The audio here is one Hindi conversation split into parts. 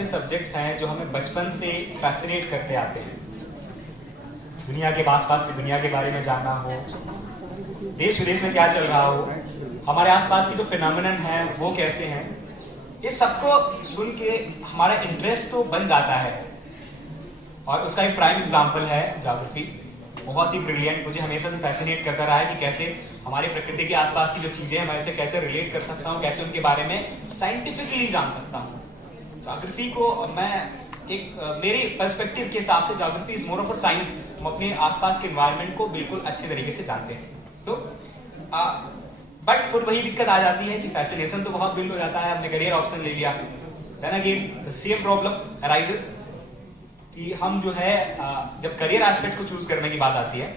ऐसे सब्जेक्ट्स हैं जो हमें बचपन से फैसिनेट करते आते हैं। दुनिया के आसपास की दुनिया के बारे में जानना हो, देश विदेश में क्या चल रहा हो, हमारे आसपास की जो फिनोमिनन है वो कैसे हैं, ये सबको सुन के हमारा इंटरेस्ट तो बन जाता है। और उसका एक प्राइम एग्जांपल है ज्योग्राफी। बहुत ही ब्रिलियंट, मुझे हमेशा से फैसिनेट करता रहा है कि कैसे हमारी प्रकृति के आसपास की जो चीज़ें हैं मैं इसे कैसे रिलेट कर सकता हूँ, कैसे उनके बारे में साइंटिफिकली जान सकता हूँ। ज्योग्राफी को मैं मेरे पर्सपेक्टिव के हिसाब से geography is more of a science. हम अपने आसपास के एनवायरनमेंट को बिल्कुल अच्छे तरीके से जानते हैं। तो बट फिर वही दिक्कत आ जाती है कि फैसिनेशन तो बहुत बिल्ड हो जाता है, हमने करियर ऑप्शन ले लिया, then again the same problem arises कि हम जो है जब करियर एस्पेक्ट को चूज करने की बात आती है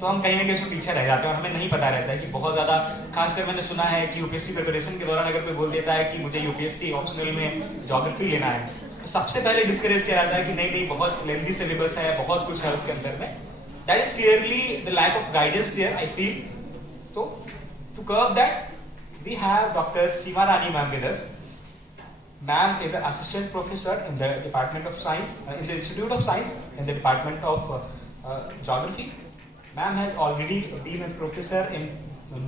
तो हम कहीं ना कहीं उसमें पीछे रह जाते हैं और हमें नहीं पता रहता है कि बहुत ज़्यादा, खासकर मैंने सुना है कि यूपीएससी प्रिपरेशन के दौरान अगर कोई बोल देता है कि मुझे यूपीएससी ऑप्शनल में ज्योग्राफी लेना है तो सबसे पहले डिस्करेज किया जाता है कि नहीं नहीं बहुत लेंथी सिलेबस है, बहुत कुछ है उसके अंदर में। That is clearly the lack of guidance there I feel. तो to curb that we have doctor Seema Rani ma'am with us. Ma'am is an assistant professor in the Department of Science, in the Institute of Science, in the Department of Geography. Ma'am has already been a professor in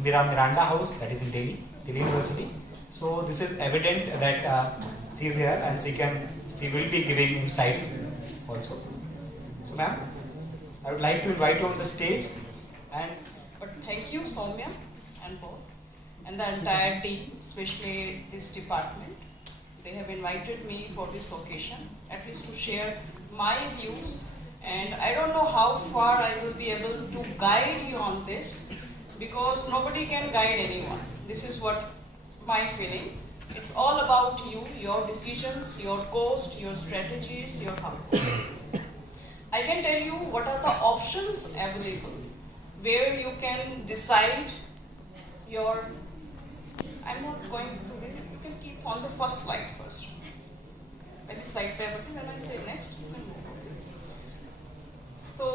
Miranda House, that is in Delhi University. So this is evident that she is here and she will be giving insights also. So ma'am, I would like to invite you on the stage. But thank you, Soumya and both and the entire team, especially this department. They have invited me for this occasion, at least to share my views, and I don't know how far I will be able to guide you on this, because nobody can guide anyone. This is what my feeling. It's all about you, your decisions, your cost, your strategies, your how. I can tell you what are the options available, where you can decide your, I'm not going to, you can keep on the first slide first. Maybe slide there, but when I say next, you can move. तो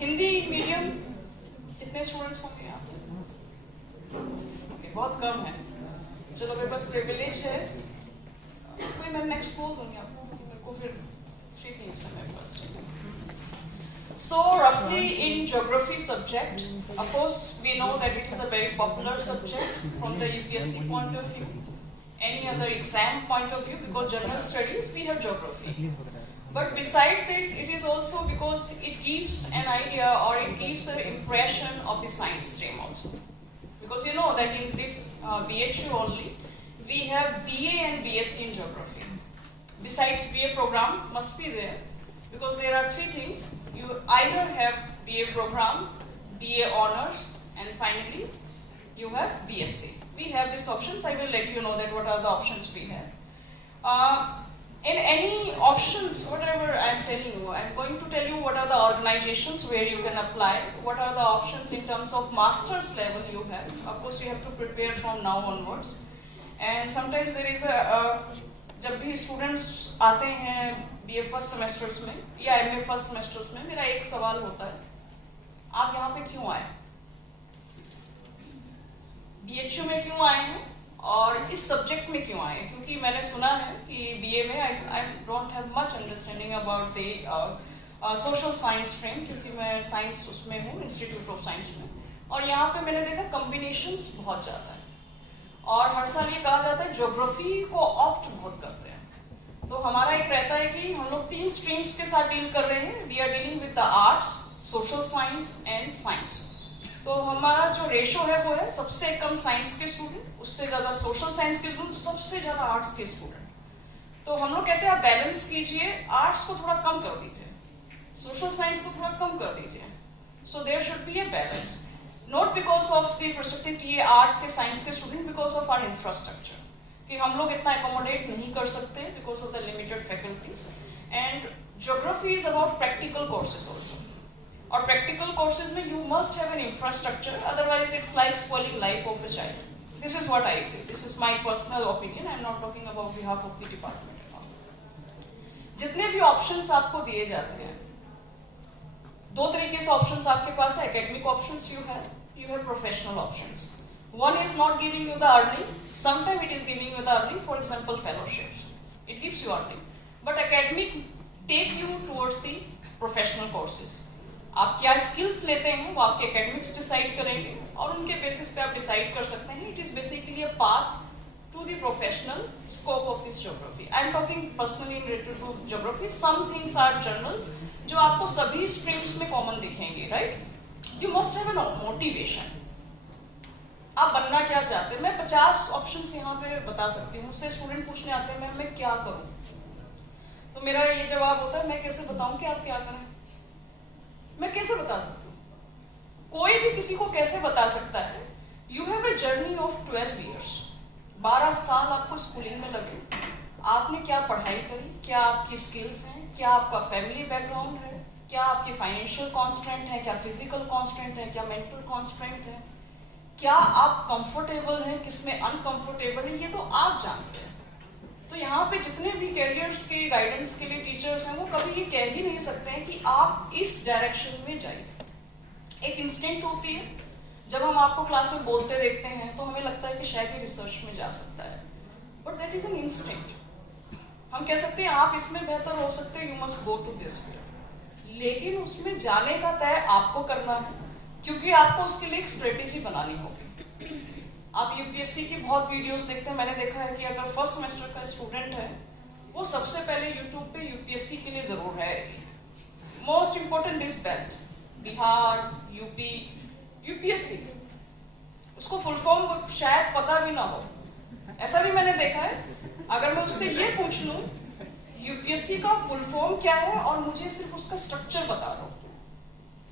हिंदी मीडियम जितने स्टूडेंट्स होंगे यहाँ बहुत कम है। चलो मेरे पास प्रिविलेज है, कोई मैं नेक्स्ट बोल दूंगी आपको, मेरे को फिर 3 things है मेरे पास। So roughly in geography subject, of course we know that it is a very popular subject from the UPSC point of view, any other exam point of view, because general studies we have geography. But besides that, it is also because it gives an idea or it gives an impression of the science stream also. Because you know that in this BHU only, we have BA and BSc in geography. Besides BA program must be there, because there are 3 things. You either have BA program, BA honors, and finally you have BSc. We have these options. I will let you know that what are the options we have. In any options, whatever I am telling you, I am going to tell you what are the organizations where you can apply, what are the options in terms of master's level you have. Of course, you have to prepare from now onwards. And sometimes there is a, जब भी students आते हैं BA first semesters में या MA first semesters में, मेरा एक सवाल होता है, आप यहाँ पे क्यों आए? BHU में क्यों आए हैं और इस सब्जेक्ट में क्यों आए? क्योंकि मैंने सुना है कि BA में I don't have much understanding about the social science stream, क्योंकि मैं साइंस उसमें हूँ, इंस्टीट्यूट ऑफ साइंस में, और यहाँ पे मैंने देखा कॉम्बिनेशंस बहुत ज़्यादा है और हर साल ये कहा जाता है ज्योग्राफी को ऑप्ट बहुत करते हैं। तो हमारा एक रहता है कि हम लोग 3 स्ट्रीम्स के साथ डील कर रहे हैं। We are dealing with the arts, social science and science. तो हमारा जो रेशो है वो है सबसे कम साइंस के स्टूडेंट, उससे ज़्यादा सोशल साइंस के स्टूडेंट, सबसे ज़्यादा आर्ट्स के स्टूडेंट। तो हम लोग कहते हैं आप बैलेंस कीजिए, आर्ट्स को थोड़ा कम कर दीजिए, सोशल साइंस को थोड़ा कम कर दीजिए। So there should be a balance, not because of the perspective कि ये आर्ट्स के साइंस के student, because of our infrastructure कि हम लोग इतना एकोमोडेट नहीं कर सकते because of the limited faculties. And geography is about practical courses also, और प्रैक्टिकल कोर्सेज में you must have an infrastructure, otherwise it's like spoiling life of a child. This is what I feel. This is my personal opinion. I'm not talking about behalf of the department. जितने भी ऑप्शंस आपको दिए जाते हैं, 2 तरीके से ऑप्शंस आपके पास है। Academic options you have professional options. One is not giving you the earning, sometimes it is giving you the earning, for example fellowships. It gives you earning, but academic take you towards the professional courses. आप क्या स्किल्स लेते हैं वो आपके एकेडमिक्स डिसाइड करेंगे और उनके बेसिस पे आप डिसाइड कर सकते हैं। It is basically a path to the professional scope of this geography. I am talking personally in related to geography. Some things are journals जो आपको सभी streams में common दिखेंगे, right? You must have a motivation. आप बनना क्या चाहते हैं? मैं 50 options यहाँ पे बता सकती हूँ। मुझसे स्टूडेंट पूछने आते हैं मैं क्या करूँ? तो मेरा ये जवाब होता है मैं कैसे बताऊँ कि आप क्या करें? मैं कैसे बता सकती हूँ? कोई भी किसी को कैसे बता सकता है? You have a journey of 12 years. 12 साल आपको स्कूलिंग में लगे, आपने क्या पढ़ाई करी, क्या आपकी स्किल्स हैं, क्या आपका फैमिली बैकग्राउंड है, क्या आपके फाइनेंशियल कॉन्स्टेंट है, क्या फिजिकल कॉन्स्टेंट है, क्या मेंटल कॉन्स्टेंट है, क्या आप कंफर्टेबल हैं, किसमें अनकंफर्टेबल है, ये तो आप जानते हैं। तो यहाँ पे जितने भी कैरियर्स के गाइडेंस के लिए टीचर्स हैं वो कभी ये कह ही नहीं सकते हैं कि आप इस डायरेक्शन में जाइए। एक इंस्टिंक्ट होती है, जब हम आपको क्लास में बोलते देखते हैं तो हमें लगता है कि शायद ये रिसर्च में जा सकता है, but that is an instinct. हम कह सकते हैं आप इसमें बेहतर हो सकते हैं, you must go to this, लेकिन उसमें जाने का तय आपको करना है, क्योंकि आपको उसके लिए एक स्ट्रेटेजी बनानी होगी। आप यूपीएससी की बहुत वीडियोस देखते हैं, मैंने देखा है कि अगर फर्स्ट सेमेस्टर का स्टूडेंट है वो सबसे पहले यूट्यूब पे यूपीएससी के लिए जरूर है। Most important this belt, Bihar, UP, UPSC, उसको फुल फॉर्म शायद पता भी ना हो। ऐसा भी मैंने देखा है, अगर मैं उससे ये पूछ लूं यूपीएससी का फुल फॉर्म क्या है और मुझे सिर्फ उसका स्ट्रक्चर बता दो,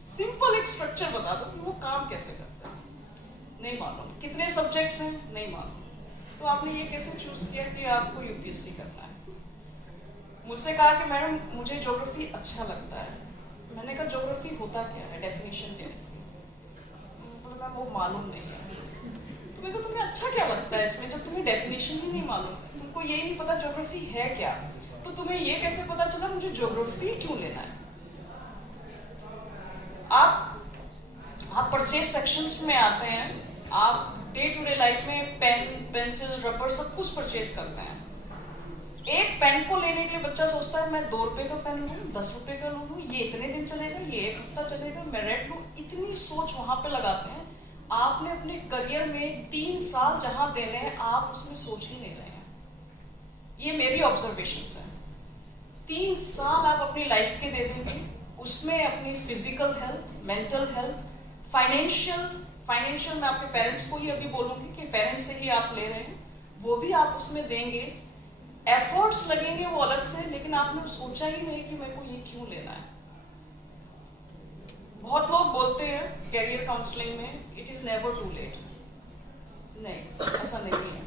सिंपल एक स्ट्रक्चर बता दो कि वो काम कैसे करता है, नहीं मालूम। कितने सब्जेक्ट्स हैं, नहीं मालूम। तो आपने ये कैसे चूज किया कि आपको यूपीएससी करना है? मुझसे कहा कि मैडम मुझे ज्योग्राफी अच्छा लगता है। मैंने कहा ज्योग्राफी होता क्या है, डेफिनेशन क्या है इसकी? वो मालूम नहीं है। तो मेरे को तुम्हें अच्छा क्या लगता है इसमें जब तुम्हें डेफिनेशन ही नहीं मालूम, तुमको ये नहीं पता ज्योग्राफी है क्या, तो तुम्हें ये कैसे पता चला मुझे ज्योग्राफी क्यों लेना है? आप परचेज सेक्शंस में आते हैं, आप डे टू डे लाइफ में पेन, पेंसिल, रबर सब कुछ परचेज करते हैं। एक पेन को लेने के लिए बच्चा सोचता है मैं 2 रुपए का पेन लूँ, 10 रुपए का लूँ, ये इतने दिन चलेगा, ये 1 हफ्ता चलेगा, मैं रेड लूँ, इतनी सोच वहां पे लगाते हैं। आपने अपने करियर में 3 साल जहां देने हैं आप उसमें सोच ही नहीं रहे हैं। ये मेरी ऑब्जर्वेशंस हैं। 3 साल आप अपनी लाइफ के दे देंगे, उसमें अपनी physical health, mental health, financial मैं आपके पेरेंट्स को ही अभी बोलूंगी कि पेरेंट्स से ही आप ले रहे हैं, वो भी आप उसमें देंगे, एफर्ट्स लगेंगे वो अलग से, लेकिन आपने सोचा ही नहीं कि मेरे को ये क्यों लेना है। बहुत लोग बोलते हैं कैरियर काउंसलिंग में it is never too late. नहीं, ऐसा नहीं है।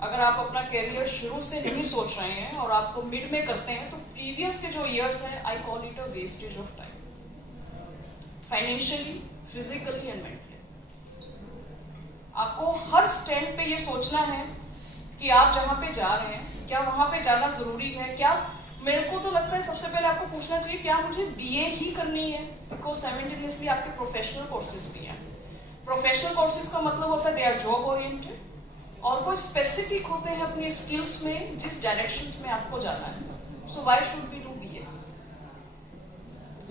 अगर आप अपना कैरियर शुरू से नहीं सोच रहे हैं और आपको मिड में करते हैं तो प्रीवियस के जो इयर्स है I call it a wastage of time, financially, physically and mentally. आपको हर स्टैंड पे ये सोचना है कि आप जहां पे जा रहे हैं क्या वहां पे जाना जरूरी है। क्या मेरे को तो लगता है सबसे पहले आपको पूछना चाहिए क्या मुझे बीए ही करनी है, बिकॉज साइमल्टेनियसली आपके प्रोफेशनल कोर्सेज भी हैं। प्रोफेशनल कोर्सेज का मतलब होता है दे आर जॉब ओरिएंटेड और कोई स्पेसिफिक होते हैं अपने स्किल्स में जिस डायरेक्शंस में आपको जाना है। So why should we do BA?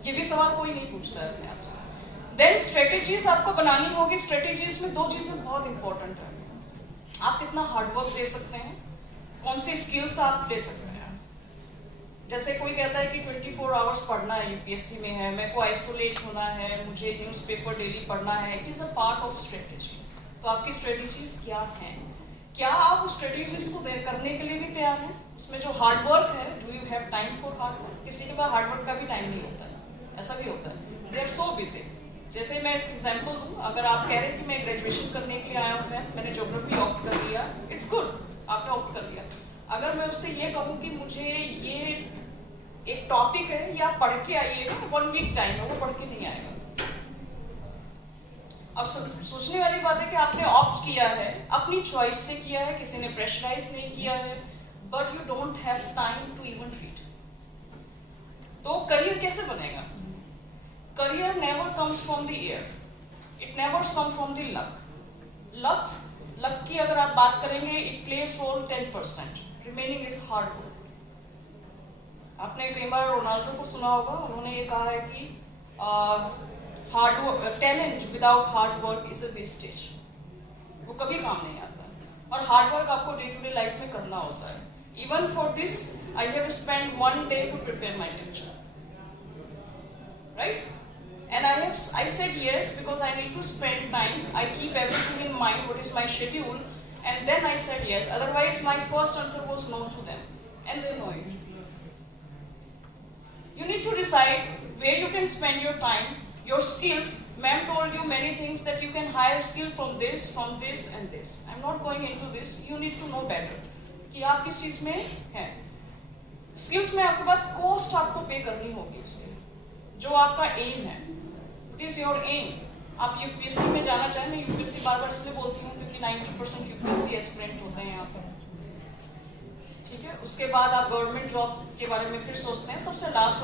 ये भी सवाल कोई नहीं पूछता है अपने आप से। देन स्ट्रेटेजीज आपको बनानी होगी। स्ट्रेटेजीज में 2 चीजें बहुत इंपॉर्टेंट है। आप कितना हार्डवर्क दे सकते हैं, कौन सी स्किल्स आप ले सकते हैं। जैसे कोई कहता है कि 24 आवर्स पढ़ना है, यूपीएससी में है, मेरे को आइसोलेट होना है, मुझे न्यूज़पेपर डेली पढ़ना है, it is a part of strategy. तो आपकी स्ट्रेटेजीज क्या हैं? क्या आप उस स्ट्रेटेजीज को करने के लिए भी तैयार हैं? उसमें जो हार्डवर्क है, do you have time for hard work? किसी के पास हार्डवर्क का भी टाइम नहीं होता है, ऐसा भी होता है, दे आर सो बिजी। जैसे मैं इसका एग्जांपल दूं, अगर आप कह रहे हैं कि मैं ग्रेजुएशन करने के लिए आया हूँ, मैंने ज्योग्राफी ऑप्ट कर लिया, इट्स गुड, आपने ऑप्ट कर लिया। अगर मैं उससे ये कहूँ कि मुझे ये एक टॉपिक है या पढ़ के आइएगा, 1 वीक टाइम है, वो पढ़ के नहीं आएगा। अब सोचने वाली बात है कि आपने ऑप्ट किया है, अपनी चॉइस से किया है, किसी ने प्रेशराइज नहीं किया है, but you don't have time to even read. तो करियर कैसे बनेगा? Career never comes from the air, it never comes from the luck. Luck की अगर आप बात करेंगे, it plays role 10%, remaining is hard work. आपने कई बार रोनाल्डो को सुना होगा, उन्होंने ये कहा है कि hard work, talent without hard work is a wastage, वो कभी काम नहीं आता। और हार्ड वर्क आपको डे टू डे लाइफ में करना होता है। Even for this I have spend 1 day to prepare my lecture, right? And I said yes because I need to spend time. I keep everything in mind, what is my schedule, and then I said yes. Otherwise, my first answer was no to them, and they know it. You need to decide where you can spend your time, your skills. Ma'am told you many things that you can hire skill from this, and this. I'm not going into this. You need to know better कि आप किस चीज में हैं। Skills में आपके बाद cost आपको पे करनी होगी उससे, जो आपका aim है। What is your aim? आप यूपीएससी में जाना चाहें, मैं यूपीएससी बार बार इसलिए बोलती हूँ क्योंकि 90% यूपीएससी एस्पिरेंट होते हैं यहाँ पर, ठीक है? उसके बाद आप गवर्नमेंट जॉब के बारे में फिर सोचते हैं। सबसे लास्ट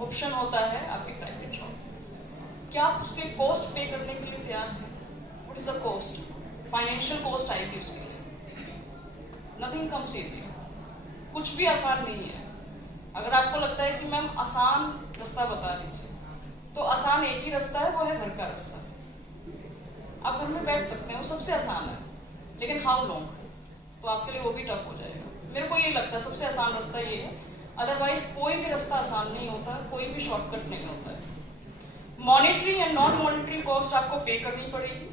ऑप्शन होता है आपकी प्राइवेट जॉब। क्या आप उसके कॉस्ट पे करने के लिए तैयार हैं? What is the cost? Financial cost आएगी उसके लिए। नथिंग कम्स इजी, कुछ भी आसान नहीं है। अगर आपको लगता है कि मैम आसान रास्ता बता दीजिए, तो आसान एक ही रास्ता है, वो है घर का रास्ता। आप घर में बैठ सकते हैं, वो सबसे आसान है, लेकिन हाउ लॉन्ग? तो आपके लिए वो भी टफ हो जाएगा। मेरे को ये लगता है सबसे आसान रास्ता ये है, अदरवाइज कोई भी रास्ता आसान नहीं होता, कोई भी शॉर्टकट नहीं होता है। Monetary and non monetary cost आपको पे करनी पड़ेगी,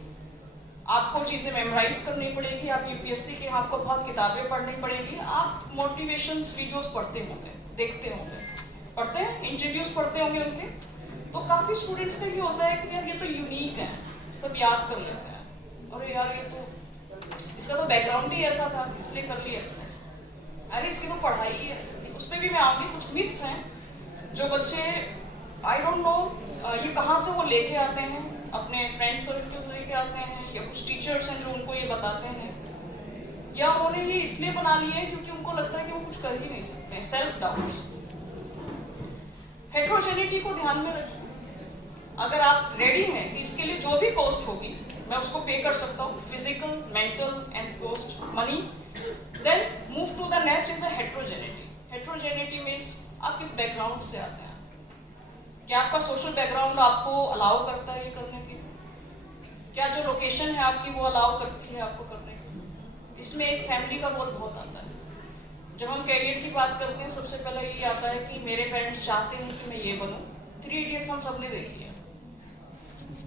आपको चीजें मेमोराइज करनी पड़ेगी, आप यूपीएससी के आपको बहुत किताबें पढ़नी पड़ेगी, आप मोटिवेशन वीडियोस पढ़ते होंगे, देखते होंगे, पढ़ते हैं, इंटरव्यूज पढ़ते होंगे उनके। तो काफी स्टूडेंट्स का ये होता है कि यार ये तो यूनिक है, सब याद कर लेते हैं, अरे यार ये तो इसका तो बैकग्राउंड ही ऐसा था इसलिए कर लिया इसने, अरे इसकी तो पढ़ाई ही ऐसी थी। उस पर भी मैं आऊंगी। कुछ मिथ्स हैं जो बच्चे आई डोंट नो ये कहाँ से वो लेके आते हैं, अपने फ्रेंड सर्कल लेके आते हैं, या कुछ टीचर्स हैं जो उनको ये बताते हैं, या उन्होंने ये इसलिए बना लिया है क्योंकि उनको लगता है कि वो कुछ कर ही नहीं सकते हैं। Self doubts. हेट्रोजेनिटी को ध्यान में रखिए। अगर आप रेडी हैं कि इसके लिए जो भी कॉस्ट होगी मैं उसको पे कर सकता हूँ, physical, mental and cost money, then move to the next in the heterogeneity. Heterogeneity means आप किस बैकग्राउंड से आते हैं, क्या आपका सोशल बैकग्राउंड आपको अलाउ करता है ये करने के, क्या जो लोकेशन है आपकी वो अलाउ करती है आपको करने के। इसमें एक फैमिली का रोल बहुत आता है। जब हम कैरियर की बात करते हैं सबसे पहले ये आता है कि मेरे पेरेंट्स चाहते हैं कि मैं ये बनूं। 3 इडियट्स हम सबने देखी है,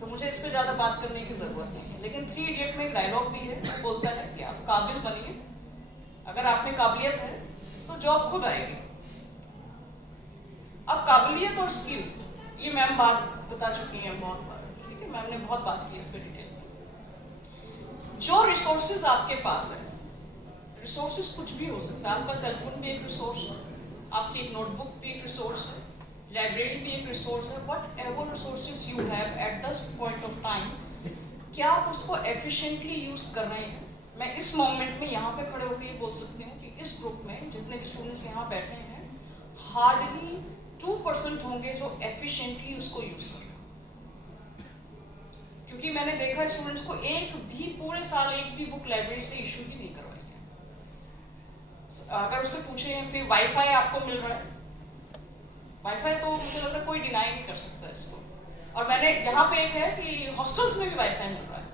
तो मुझे इस पे ज्यादा बात करने की जरूरत नहीं है, लेकिन 3 इडियट में एक डायलॉग भी है, वो बोलता है कि आप काबिल बनिए, अगर आप में काबिलियत है तो जॉब खुद आएगी। अब काबिलियत और स्किल, ये मैम बात बता चुकी हैं बहुत बार, ठीक है, मैम ने बहुत बात की इस पे डिटेल में। जो रिसोर्सेज आपके पास है, रिसोर्सेज कुछ भी हो सकता है, आपका सेलफोन भी एक रिसोर्स है, आपकी एक नोटबुक भी एक रिसोर्स है, लाइब्रेरी भी एक रिसोर्स है। What ever resources you have at this point of time, क्या आप उसको एफिशिएंटली यूज कर रहे हैं? मैं इस मोमेंट में यहाँ पे खड़े होकर ये बोल सकती हूँ कि इस ग्रुप में जितने भी स्टूडेंट्स यहाँ बैठे हैं, हार्डली 2% होंगे जो एफिशिएंटली उसको यूज कर रहे हैं। क्योंकि मैंने देखा स्टूडेंट्स को एक भी पूरे साल एक भी बुक लाइब्रेरी से इशू ही नहीं करवाई है। अगर उससे पूछे फिर वाईफाई आपको मिल रहा है, वाईफाई तो मुझे लग रहा है कोई डिनाई नहीं कर सकता इसको। और मैंने यहाँ पे एक है कि हॉस्टल्स में भी वाईफाई मिल रहा है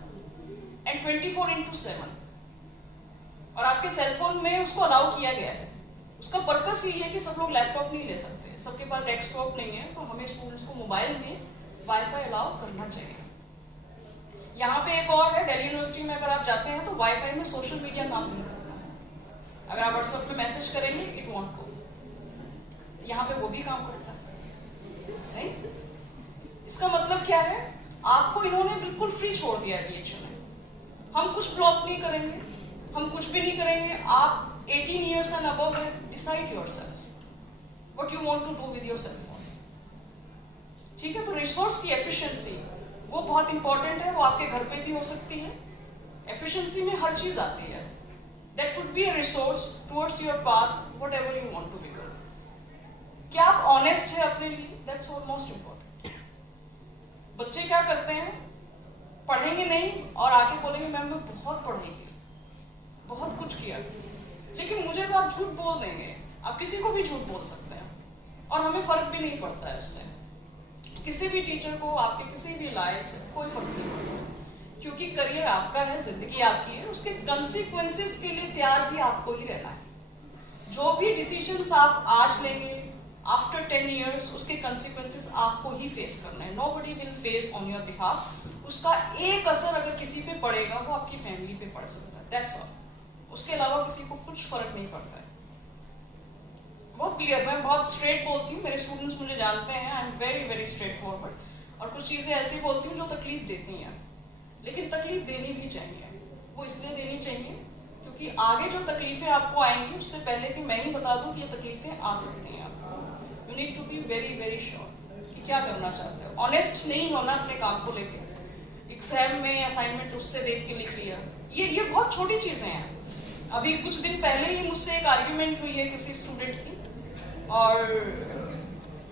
एंड 24/7, और आपके सेलफोन में उसको अलाउ किया गया है। उसका पर्पस ये है कि सब लोग लैपटॉप नहीं ले सकते, सबके पास डेस्कटॉप नहीं है, तो हमें स्टूडेंट्स को मोबाइल में वाईफाई अलाउ करना चाहिए। यहाँ पे एक और है, दिल्ली यूनिवर्सिटी में अगर आप जाते हैं तो वाईफाई में सोशल मीडिया काम नहीं करता है। अगर आप व्हाट्सएप पे मैसेज करेंगे इट वॉन्ट गो, यहाँ पे वो भी काम करता है नहीं। इसका मतलब क्या है, आपको इन्होंने बिल्कुल फ्री छोड़ दिया है बीएचयू में। हम कुछ ब्लॉक नहीं करेंगे, हम कुछ भी नहीं करेंगे। आप 18 years and above है, decide yourself what you want to do with your cell phone, ठीक है। तो रिसोर्स की एफिशिएंसी वो बहुत इंपॉर्टेंट है, वो आपके घर पे भी हो सकती है। एफिशिएंसी में हर चीज आती है। That could be a resource towards your path, whatever you want to become. क्या आप ऑनेस्ट है अपने लिए, दैट्स मोस्ट इंपॉर्टेंट। बच्चे क्या करते हैं, पढ़ेंगे नहीं और आके बोलेंगे मैम मैं बहुत पढ़ाई की, बहुत कुछ किया, लेकिन मुझे तो जब आप झूठ बोल देंगे, आप किसी को भी झूठ बोल सकते हैं और हमें फर्क भी नहीं पड़ता है उससे। किसी भी टीचर को आपके किसी भी लाए से कोई फर्क नहीं पड़ता, क्योंकि करियर आपका है, जिंदगी आपकी है, उसके कंसिक्वेंसेस के लिए तैयार भी आपको ही रहना है। जो भी डिसीजंस आप आज लेंगे आफ्टर 10 years, उसके कंसिक्वेंसेस आपको ही फेस करना है। Nobody will face on your behalf. उसका एक असर अगर किसी पे पड़ेगा वो आपकी फैमिली पे पड़ सकता है, दैट्स ऑल। उसके अलावा किसी को कुछ फर्क नहीं पड़ता है। बहुत क्लियर, मैं बहुत स्ट्रेट बोलती हूँ, मेरे स्टूडेंट्स मुझे जानते हैं, I am very very straight forward. और कुछ चीज़ें ऐसी बोलती हूँ जो तकलीफ देती हैं, लेकिन तकलीफ देनी भी चाहिए। वो इसलिए देनी चाहिए क्योंकि आगे जो तकलीफें आपको आएंगी उससे पहले कि मैं ही बता दूं कि ये तकलीफें आ सकती हैं आपको। You need to be very very sure कि क्या करना चाहते हो। ऑनेस्ट नहीं होना अपने काम को लेकर। एग्जाम में असाइनमेंट उससे देख के लिख लिया, ये बहुत छोटी चीज़ें हैं। अभी कुछ दिन पहले ही मुझसे एक आर्ग्यूमेंट हुई है किसी स्टूडेंट की, और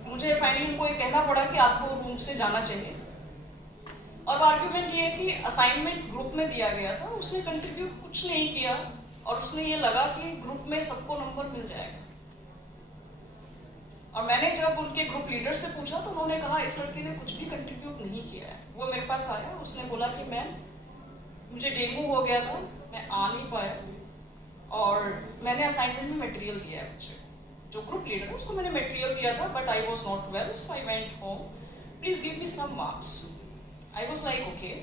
मुझे फाइनली उनको ये कहना पड़ा कि आपको रूम से जाना चाहिए। और आर्ग्यूमेंट ये है कि असाइनमेंट ग्रुप में दिया गया था, उसने कंट्रीब्यूट कुछ नहीं किया और उसने ये लगा कि ग्रुप में सबको नंबर मिल जाएगा। और मैंने जब उनके ग्रुप लीडर से पूछा तो उन्होंने कहा इस लड़की ने कुछ भी कंट्रीब्यूट नहीं किया है। वो मेरे पास आया, उसने बोला कि मैम मुझे डेंगू हो गया था, मैं आ नहीं पाया और मैंने असाइनमेंट में मटेरियल दिया है मुझे। जो ग्रुप लीडर है उसको मैंने मटेरियल दिया था, but I was not well, so I went home, please give me some marks. I was like, okay,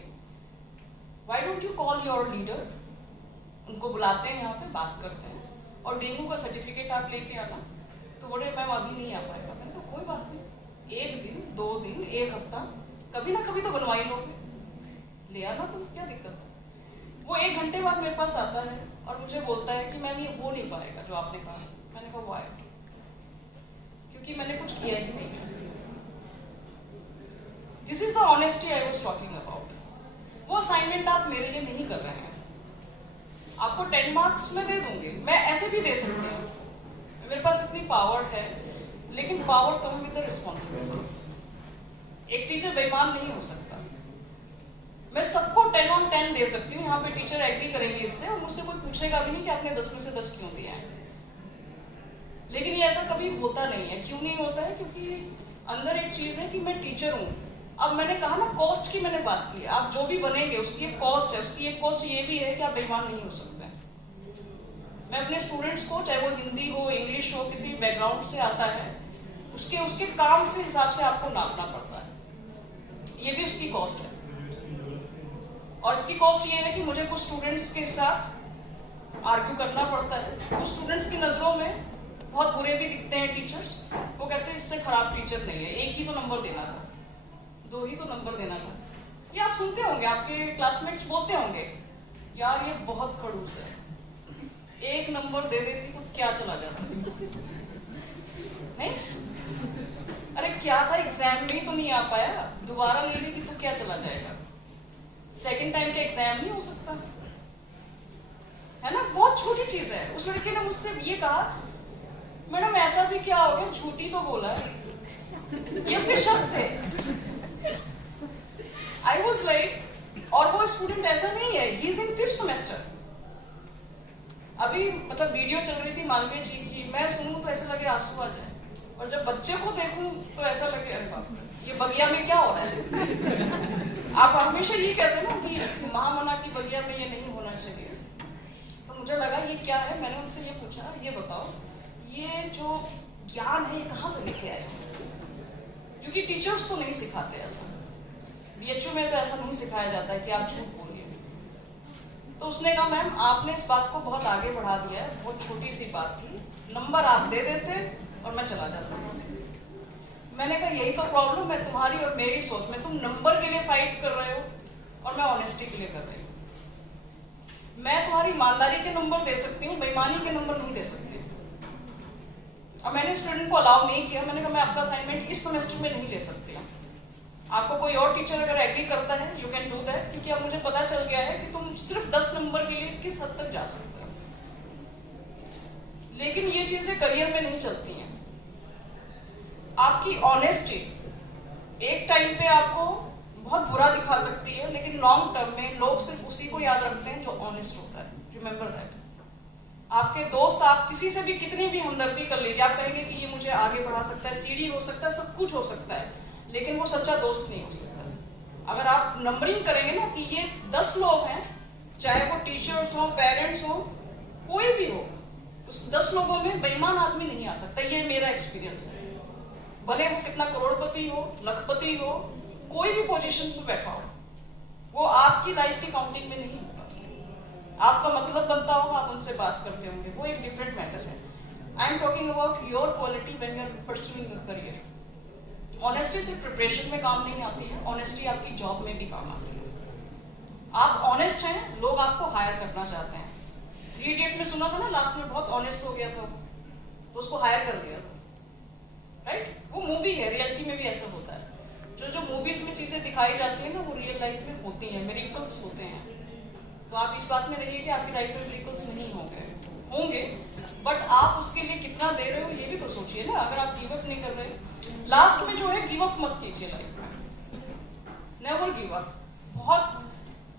why don't you call your leader? उनको बुलाते हैं यहाँ पे, बात करते हैं और डेंगू का सर्टिफिकेट आप लेके आना। तो बोले मैम अभी नहीं आ पाएगा। मैंने कहा कोई बात नहीं, 1 दिन 2 दिन 1 हफ्ता कभी ना कभी तो बनवाई लोगे, ले आना, तो क्या दिक्कत है। वो 1 घंटे बाद मेरे पास आता है और मुझे बोलता है कि मैम ये हो नहीं पाएगा जो आपने कहा। मैंने कहा वाई? क्योंकि मैंने कुछ किया ही नहीं है। This is the honesty I was talking about. वो असाइनमेंट आप मेरे लिए नहीं कर रहे हैं, आपको 10 मार्क्स मैं दे दूंगी, मैं ऐसे भी दे सकती हूँ, मेरे पास इतनी पावर है, लेकिन power come with the responsibility. एक टीचर बेईमान नहीं हो सकता। मैं सबको 10 on 10 दे सकती हूँ, यहाँ पे टीचर एग्री करेंगे इससे, और मुझसे कोई पूछेगा भी नहीं कि आपने 10 में से 10 क्यों दिया है। लेकिन ये ऐसा कभी होता नहीं है। क्यों नहीं होता है? क्योंकि अंदर एक चीज है कि मैं टीचर हूँ। अब मैंने कहा ना, कॉस्ट की मैंने बात की, आप जो भी बनेंगे उसकी एक कॉस्ट है। उसकी एक कॉस्ट ये भी है कि आप बेईमान नहीं हो सकते। मैं अपने स्टूडेंट्स को, चाहे वो हिंदी हो, इंग्लिश हो, किसी बैकग्राउंड से आता है, उसके काम से हिसाब से आपको नापना पड़ता है। ये भी उसकी कॉस्ट है। और इसकी कॉस्ट ये है कि मुझे कुछ स्टूडेंट्स के साथ आर्ग्यू करना पड़ता है। कुछ स्टूडेंट्स की नजरों में बहुत बुरे भी दिखते हैं टीचर्स, वो कहते हैं इससे खराब टीचर नहीं है, 1 ही तो नंबर देना था, 2 ही तो नंबर देना था। ये आप सुनते होंगे, आपके क्लासमेट्स बोलते होंगे यार ये बहुत खड़ूस है, 1 नंबर दे देती तो क्या चला जाता नहीं? अरे क्या था, एग्जाम में ही तो नहीं आ पाया, दोबारा ले लेगी तो क्या चला जाएगा? सेकंड टाइम का एग्जाम नहीं हो सकता है ना? बहुत छोटी चीज है। उस लड़के ने मुझसे ये कहा, मैडम ऐसा भी क्या हो गया, झूठी तो बोला है। ये उसके शब्द थे। I was like, और वो स्टूडेंट ऐसा नहीं है, he is in 5th semester। अभी मतलब वीडियो चल रही थी मालवीय जी की, मैं सुनूं तो ऐसा लगे आंसू आ जाए, और जब बच्चे को देखूं तो ऐसा लगे अरे बाप रे, ये बगिया में क्या हो रहा है। आप हमेशा ये कहते हैं ना कि महामना की बगिया में ये नहीं होना चाहिए। तो मुझे लगा ये क्या है। मैंने उनसे ये पूछा, ये बताओ ये जो ज्ञान है ये कहाँ से लेके आए? क्योंकि टीचर्स को नहीं सिखाते ऐसा, बीएचयू में तो ऐसा नहीं सिखाया जाता है कि आप झूठ बोलिए। तो उसने कहा मैम आपने इस बात को बहुत आगे बढ़ा दिया है, बहुत छोटी सी बात थी, नंबर आप दे देते और मैं चला जाता। मैंने कहा यही तो प्रॉब्लम है तुम्हारी और मेरी सोच में, तुम नंबर के लिए फाइट कर रहे हो और मैं ऑनेस्टी के लिए कर रही हूँ। मैं तुम्हारी ईमानदारी के नंबर दे सकती हूँ, बेईमानी के नंबर नहीं दे सकती। अब मैंने स्टूडेंट को अलाउ नहीं किया, मैंने कहा मैं आपका असाइनमेंट इस सेमेस्टर में नहीं ले सकती। आपको कोई और टीचर अगर एग्री करता है यू कैन डू दैट, क्योंकि अब मुझे पता चल गया है कि तुम सिर्फ 10 नंबर के लिए किस हद तक जा सकते हो। लेकिन ये चीजें करियर में नहीं चलती हैं। आपकी ऑनेस्टी एक टाइम पे आपको बहुत बुरा दिखा सकती है, लेकिन लॉन्ग टर्म में लोग सिर्फ उसी को याद रखते हैं जो ऑनेस्ट होता है। Remember that. आपके दोस्त, आप किसी से भी कितनी भी हमदर्दी कर लीजिए, आप कहेंगे कि ये मुझे आगे बढ़ा सकता है, सीढ़ी हो सकता है, सब कुछ हो सकता है, लेकिन वो सच्चा दोस्त नहीं हो सकता। अगर आप नंबरिंग करेंगे ना कि ये 10 लोग हैं, चाहे वो टीचर्स हो, पेरेंट्स हो, कोई भी हो, उस 10 लोगों में बेईमान आदमी नहीं आ सकता। ये मेरा एक्सपीरियंस है। भले वो कितना करोड़पति हो, लखपति हो, कोई भी पोजीशन पे बैठा हो, वो आपकी लाइफ की काउंटिंग में नहीं होगा। आपका मतलब बनता होगा, आप उनसे बात करते होंगे, वो एक डिफरेंट मैटर है। I am talking about your quality when you are pursuing a career. Honesty सिर्फ प्रिपरेशन में काम नहीं आती है, ऑनेस्टी आपकी जॉब में भी काम आती है। आप ऑनेस्ट हैं, लोग आपको हायर करना चाहते हैं। 3 इडियट में सुना था ना, लास्ट में बहुत ऑनेस्ट हो गया था तो उसको हायर कर दिया था, राइट? वो मूवी है, रियलिटी में भी ऐसा होता है। जो मूवीज में चीजें दिखाई जाती है ना, वो रियल लाइफ में होती हैं, मिरेकल्स होते हैं। तो आप इस बात में रहिए कि आपकी लाइफ में मिरेकल्स नहीं होंगे, बट आप उसके लिए कितना दे रहे हो ये भी तो सोचिए ना। अगर आप गिव अप नहीं कर रहे, लास्ट में जो है गिव अप मत कीजिए लाइफ में, नेवर गिव अप। बहुत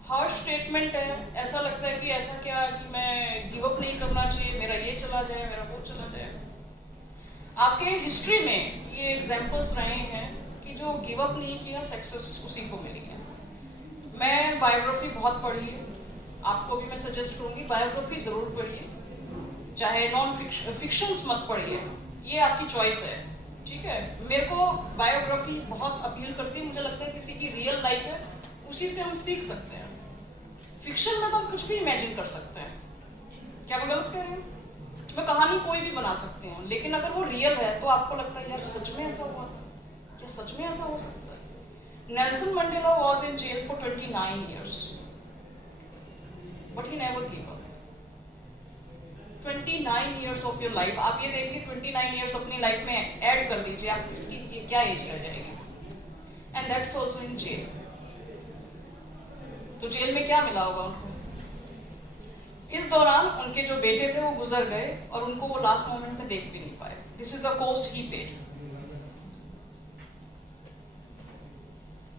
हार्श स्टेटमेंट है, ऐसा लगता है कि ऐसा क्या कि मैं गिव अप नहीं करना चाहिए, मेरा ये चला जाए, मेरा वो चला जाए। आपके हिस्ट्री में ये एग्जाम्पल्स रहे हैं कि जो गिव अप नहीं किया, सक्सेस उसी को मिली है। मैं बायोग्राफी बहुत पढ़ी है, आपको भी मैं सजेस्ट करूंगी बायोग्राफी जरूर पढ़िए, चाहे नॉन फिक्शंस मत पढ़िए, ये आपकी चॉइस है, ठीक है। मेरे को बायोग्राफी बहुत अपील करती है, मुझे लगता है किसी की रियल लाइफ है, उसी से हम सीख सकते हैं। फिक्शन में तो हम कुछ भी इमेजिन कर सकते हैं, क्या मैं गलत कह रही हूँ? मैं कहानी कोई भी बना सकते हैं, लेकिन अगर वो रियल है तो आपको लगता है यार सच में ऐसा हुआ था, क्या सच में ऐसा हो सकता है? Nelson Mandela was in jail for 29 years, but he never gave up. 29 years of your life, आप ये देखिए 29 years अपनी लाइफ में ऐड कर दीजिए, आप किसकी क्या एज रह जाएगी, and that's also in jail. तो जेल में क्या मिला होगा उनको? इस दौरान उनके जो बेटे थे वो गुजर गए और उनको वो लास्ट मोमेंट में देख भी नहीं पाए। This is the cost he paid.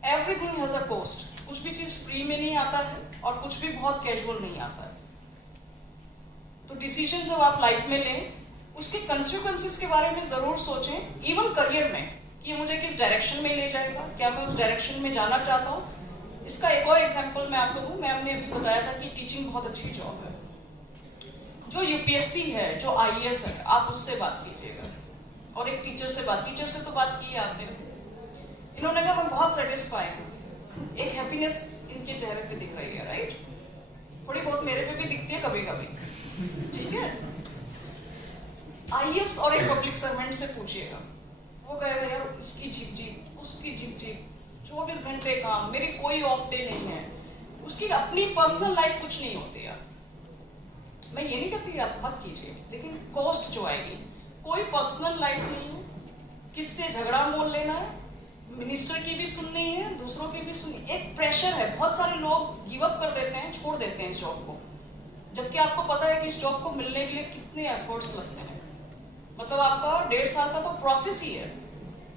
Everything has a cost. कुछ भी चीज फ्री में नहीं आता है और कुछ भी बहुत कैजुअल नहीं आता है। तो डिसीजन जब आप लाइफ में लें, उसके कंसिक्वेंसेस के बारे में जरूर सोचें, इवन करियर में, कि मुझे किस डायरेक्शन में ले जाएगा, क्या मैं उस डायरेक्शन में जाना चाहता हूँ। इसका एक और एग्जांपल मैं आपको दूं। मैंने अभी बताया था कि टीचिंग बहुत अच्छी जॉब है। जो यूपीएससी है, जो आईएएस है, आप उससे बात कीजिएगा और एक टीचर से तो बात की है आपने। इन्होंने कहा मैं बहुत सेटिस्फाइड हूँ, एक हैप्पीनेस इनके चेहरे पे दिख रही है, राइट? थोड़ी बहुत मेरे पे भी दिखती है कभी कभी, ठीक है। आईएएस और एक पब्लिक सर्वेंट से पूछिएगा, वो कहेगा यार उसकी झिक उसकी झिक 24 घंटे काम, मेरी कोई ऑफ डे नहीं है। उसकी अपनी पर्सनल लाइफ कुछ नहीं होती यार। मैं ये नहीं कहती आप मत कीजिए, लेकिन कॉस्ट जो आएगी, कोई पर्सनल लाइफ नहीं है, किससे झगड़ा मोल लेना है, मिनिस्टर की भी सुननी है, दूसरों की भी सुननी, एक प्रेशर है। बहुत सारे लोग गिव अप कर देते हैं, छोड़ देते हैं इस जॉब को, जबकि आपको पता है कि इस जॉब को मिलने के लिए कितने एफर्ट्स लगते हैं। मतलब आपका 1.5 साल का तो प्रोसेस ही है।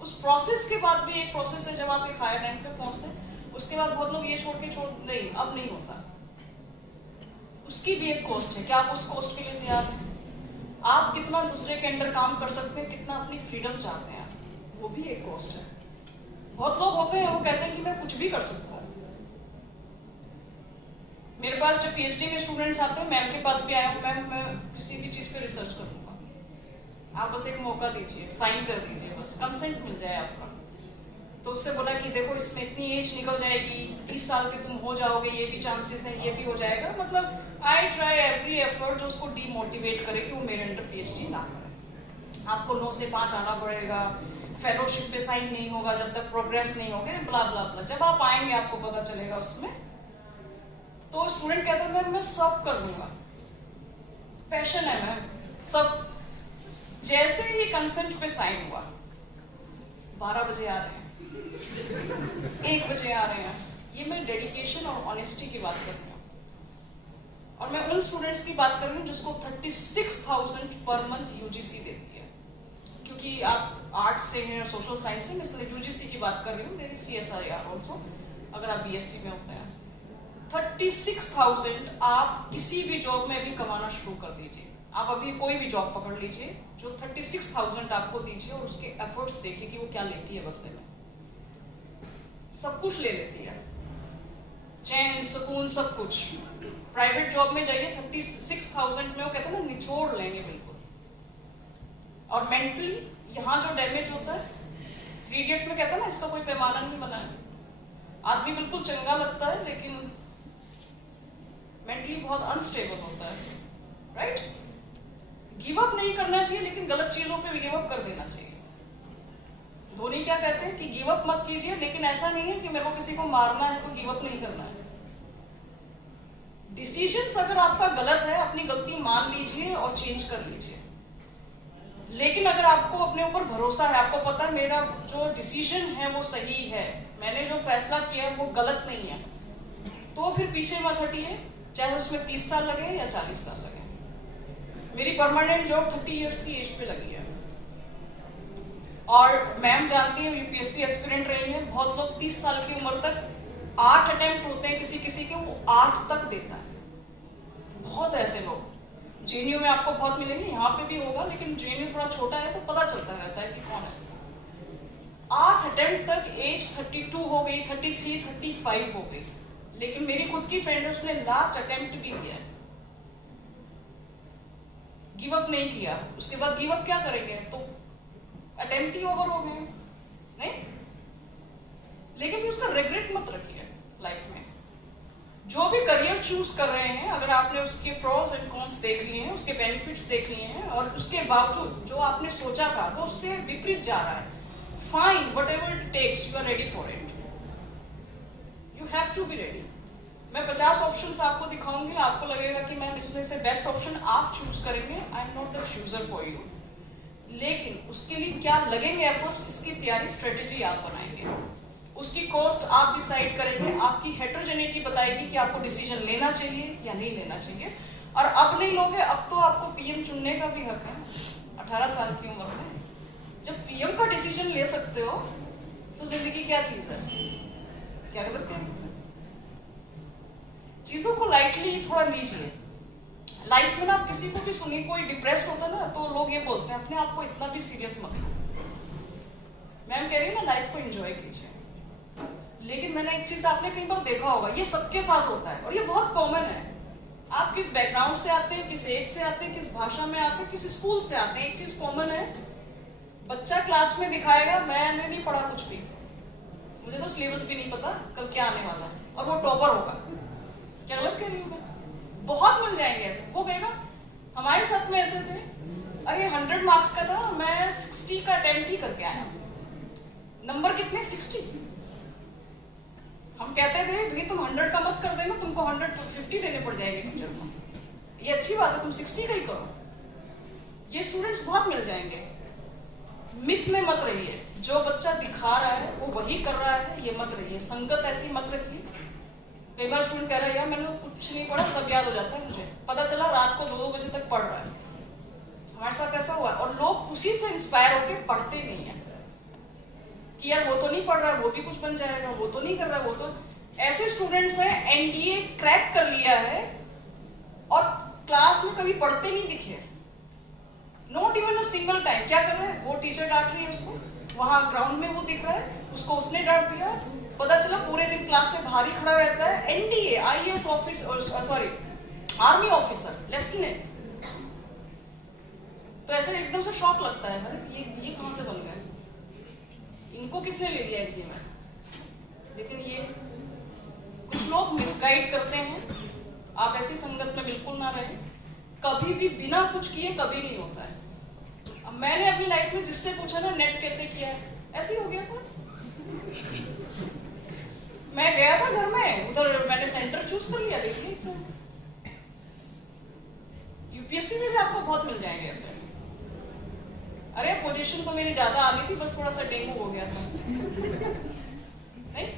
उस प्रोसेस के बाद भी एक प्रोसेस है, जब आप एक हायर रैंक पे पहुंचते हैं, उसके बाद बहुत लोग ये छोड़ नहीं, अब नहीं होता। उसकी भी एक कॉस्ट है, क्या आप उस कॉस्ट के लिए तैयार हैं? आप कितना दूसरे के अंडर काम कर सकते हैं, कितना अपनी फ्रीडम चाहते हैं, वो भी एक कॉस्ट है। बहुत लोग होते हैं, वो कहते हैं कि मैं कुछ भी कर सकता हूँ। मेरे पास जब पीएचडी में स्टूडेंट्स आते हैं, मैम के पास भी आया हूँ, मैम मैं किसी भी चीज पे रिसर्च करूंगा, आप बस एक मौका दीजिए, साइन कर दीजिए, बस कंसेंट मिल जाए आपका। तो उससे बोला कि देखो इसमें इतनी एज निकल जाएगी, 30 साल के तुम हो जाओगे, ये भी चांसेस हैं, ये भी हो जाएगा। मतलब आई ट्राई एवरी एफर्ट जो उसको डीमोटिवेट करे कि वो मेरे अंडर पीएचडी ना करे। आपको 9 से 5 आना पड़ेगा, फेलोशिप पे साइन नहीं होगा जब तक प्रोग्रेस नहीं होगे, ब्ला ब्ला ब्ला। जब आप आएंगे आपको पता चलेगा उसमें। तो स्टूडेंट कहते हैं मैं सब कर लूंगा, पैशन है मैम, सब। जैसे ही कंसेंट पे साइन हुआ, 12 बजे आ रहे हैं, 1 बजे आ रहे हैं, ये मैं डेडिकेशन और ऑनेस्टी की बात कर रही हूँ। और मैं उन स्टूडेंट्स की बात कर रही हूँ जिसको 36,000 पर मंथ यूजीसी देती है। क्योंकि आप आर्ट्स से हैं, सोशल साइंस से, मैं इसलिए यूजीसी की बात कर रही हूँ। मेरी CSIR ऑल्सो, अगर आप BSc में होते हैं, 36,000 आप किसी भी जॉब में भी कमाना शुरू कर दीजिए। आप अभी कोई भी जॉब पकड़ लीजिए जो 36,000 आपको दीजिए और उसके एफर्ट्स देखिए कि वो क्या लेती है बदले में। सब कुछ ले लेती है, चैन सुकून सब कुछ। प्राइवेट जॉब में जाइए 36,000 में वो कहते हैं ना निचोड़ लेंगे बिल्कुल। और मेंटली यहाँ जो डैमेज होता है, 3 इडियट्स में कहता है ना इसका कोई पैमाना नहीं बना है। आदमी बिल्कुल चंगा लगता है लेकिन मेंटली बहुत अनस्टेबल होता है, राइट? गिव अप नहीं करना चाहिए लेकिन गलत चीजों पे गिव अप कर देना चाहिए। धोनी क्या कहते हैं कि गिव अप मत कीजिए, लेकिन ऐसा नहीं है कि मेरे को किसी को मारना है तो गिव अप नहीं करना है। डिसीजंस अगर आपका गलत है, अपनी गलती मान लीजिए और चेंज कर लीजिए। लेकिन अगर आपको अपने ऊपर भरोसा है, आपको पता है मेरा जो डिसीजन है वो सही है, मैंने जो फैसला किया है वो गलत नहीं है, तो फिर पीछे मत हटिए, चाहे उसमें 30 साल लगे या 40 साल लगे। मेरी परमानेंट जॉब 30 इयर्स की एज पे लगी है। और मैम जानती है, यूपीएससी एस्पिरेंट रही है, बहुत लोग 30 साल की उम्र तक 8 अटेम्प्ट होते हैं किसी के, वो 8 तक देता है। बहुत ऐसे लोग जेएनयू में आपको बहुत मिलेंगे, यहाँ पे भी होगा, लेकिन जेएनयू थोड़ा छोटा है तो पता चलता रहता है कि कौन है ऐसा। 8 अटेम्प्ट तक एज 32 हो गई, 33, 35 हो गई। लेकिन मेरी खुद की फ्रेंड है, उसने लास्ट अटेम्प्ट भी दिया है, गिव अप नहीं किया। उसके बाद गिव अप क्या करेंगे, तो अटेम्प्ट ही ओवर हो गए, नहीं? लेकिन उसका रिग्रेट मत रखिए लाइफ में। जो भी करियर चूज कर रहे हैं, अगर आपने उसके प्रोस एंड कॉन्स देख लिए हैं, उसके बेनिफिट्स देख लिए हैं, और उसके बावजूद जो आपने सोचा था वो उससे विपरीत जा रहा है, fine, whatever it takes, you are ready for it. You have to be ready. मैं 50 ऑप्शंस आपको दिखाऊंगी, आपको लगेगा कि मैम इसमें से बेस्ट ऑप्शन आप चूज करेंगे, I am not the chooser for you. लेकिन उसके लिए क्या लगेंगे एफर्ट्स, इसकी तैयारी स्ट्रेटेजी आप बनाएंगे, उसकी कॉस्ट आप डिसाइड करेंगे, आपकी हेटेरोजेनिटी बताएगी कि आपको डिसीजन लेना चाहिए या नहीं लेना चाहिए। और अब नहीं लोगे, अब तो आपको पीएम चुनने का भी हक है 18 साल की उम्र में। जब पीएम का डिसीजन ले सकते हो तो जिंदगी क्या चीज है, क्या गलत है? चीजों को लाइटली थोड़ा लीजिए। लाइफ में ना आप किसी को भी सुनिए, कोई डिप्रेस होता है ना, तो लोग ये बोलते हैं अपने आप को इतना भी सीरियस मत लो। मैम कह रही है ना लाइफ को एंजॉय कीजिए। लेकिन मैंने एक चीज आपने कई बार देखा होगा, ये सबके साथ होता है और ये बहुत कॉमन है। आप किस बैकग्राउंड से आते हैं, किस एज से आते हैं, किस भाषा में आते हैं, किस स्कूल से आते हैं, एक चीज कॉमन है, बच्चा क्लास में दिखाएगा मैंने नहीं पढ़ा कुछ भी, मुझे तो सिलेबस भी नहीं पता कल क्या आने वाला, और वो टॉपर होगा। क्या गलत कह रही हूँ मैं? बहुत मिल जाएंगे ऐसे। वो कहेगा हमारे साथ में ऐसे थे, अरे 100 मार्क्स का था, मैं 60 का अटेम्प्ट ही करके आया। नंबर कितने? 60। हम कहते थे भाई तुम 100 का मत कर देना, तुमको 150 देने पड़ जाएंगे टीचर को, ये अच्छी बात है, तुम 60 का ही करो। ये स्टूडेंट्स बहुत मिल जाएंगे। मिथ में मत रहिए, जो बच्चा दिखा रहा है वो वही कर रहा है, ये मत रहिए। संगत ऐसी मत रखिए। कई बार स्टूडेंट कह रहा है यार मैंने तो कुछ नहीं पढ़ा, सब याद हो जाता है मुझे, पता चला रात को 2-2 बजे तक पढ़ रहा है। हमारे साथ ऐसा हुआ, और लोग उसी से इंस्पायर होकर पढ़ते नहीं है कि यार वो तो नहीं पढ़ रहा है, वो भी कुछ बन जाएगा, वो तो नहीं कर रहा है, वो तो। ऐसे स्टूडेंट्स हैं एनडीए क्रैक कर लिया है और क्लास में कभी पढ़ते नहीं दिखे, not even a single time. क्या कर रहे हैं, वो टीचर डांट रही है उसको, वहां ग्राउंड में वो दिख रहा है, उसको उसने डांट दिया, पता चला पूरे दिन क्लास से बाहर ही खड़ा रहता है। NDA IAS officer, sorry army officer, lieutenant. तो ऐसे एकदम से शॉक लगता है, अरे ये कहां से बन गए, इनको किसने ले लिया एनडीए में? लेकिन ये कुछ लोग मिसगाइड करते हैं। आप ऐसी संगत में बिल्कुल ना रहें। कभी भी बिना कुछ किए कभी नहीं होता है। अब मैंने अपनी लाइफ में जिससे पूछा ना नेट कैसे किया है, ऐसे ही हो गया था। मैं गया था घर में, उधर मैंने सेंटर चूज कर लिया, देखिए एग्जाम। यूपीएससी में भी आपको बहुत मिल जाएंगे ऐसे। अरे पोजीशन तो मेरी ज्यादा आ गई थी, बस थोड़ा सा डेंगू हो गया था। नहीं,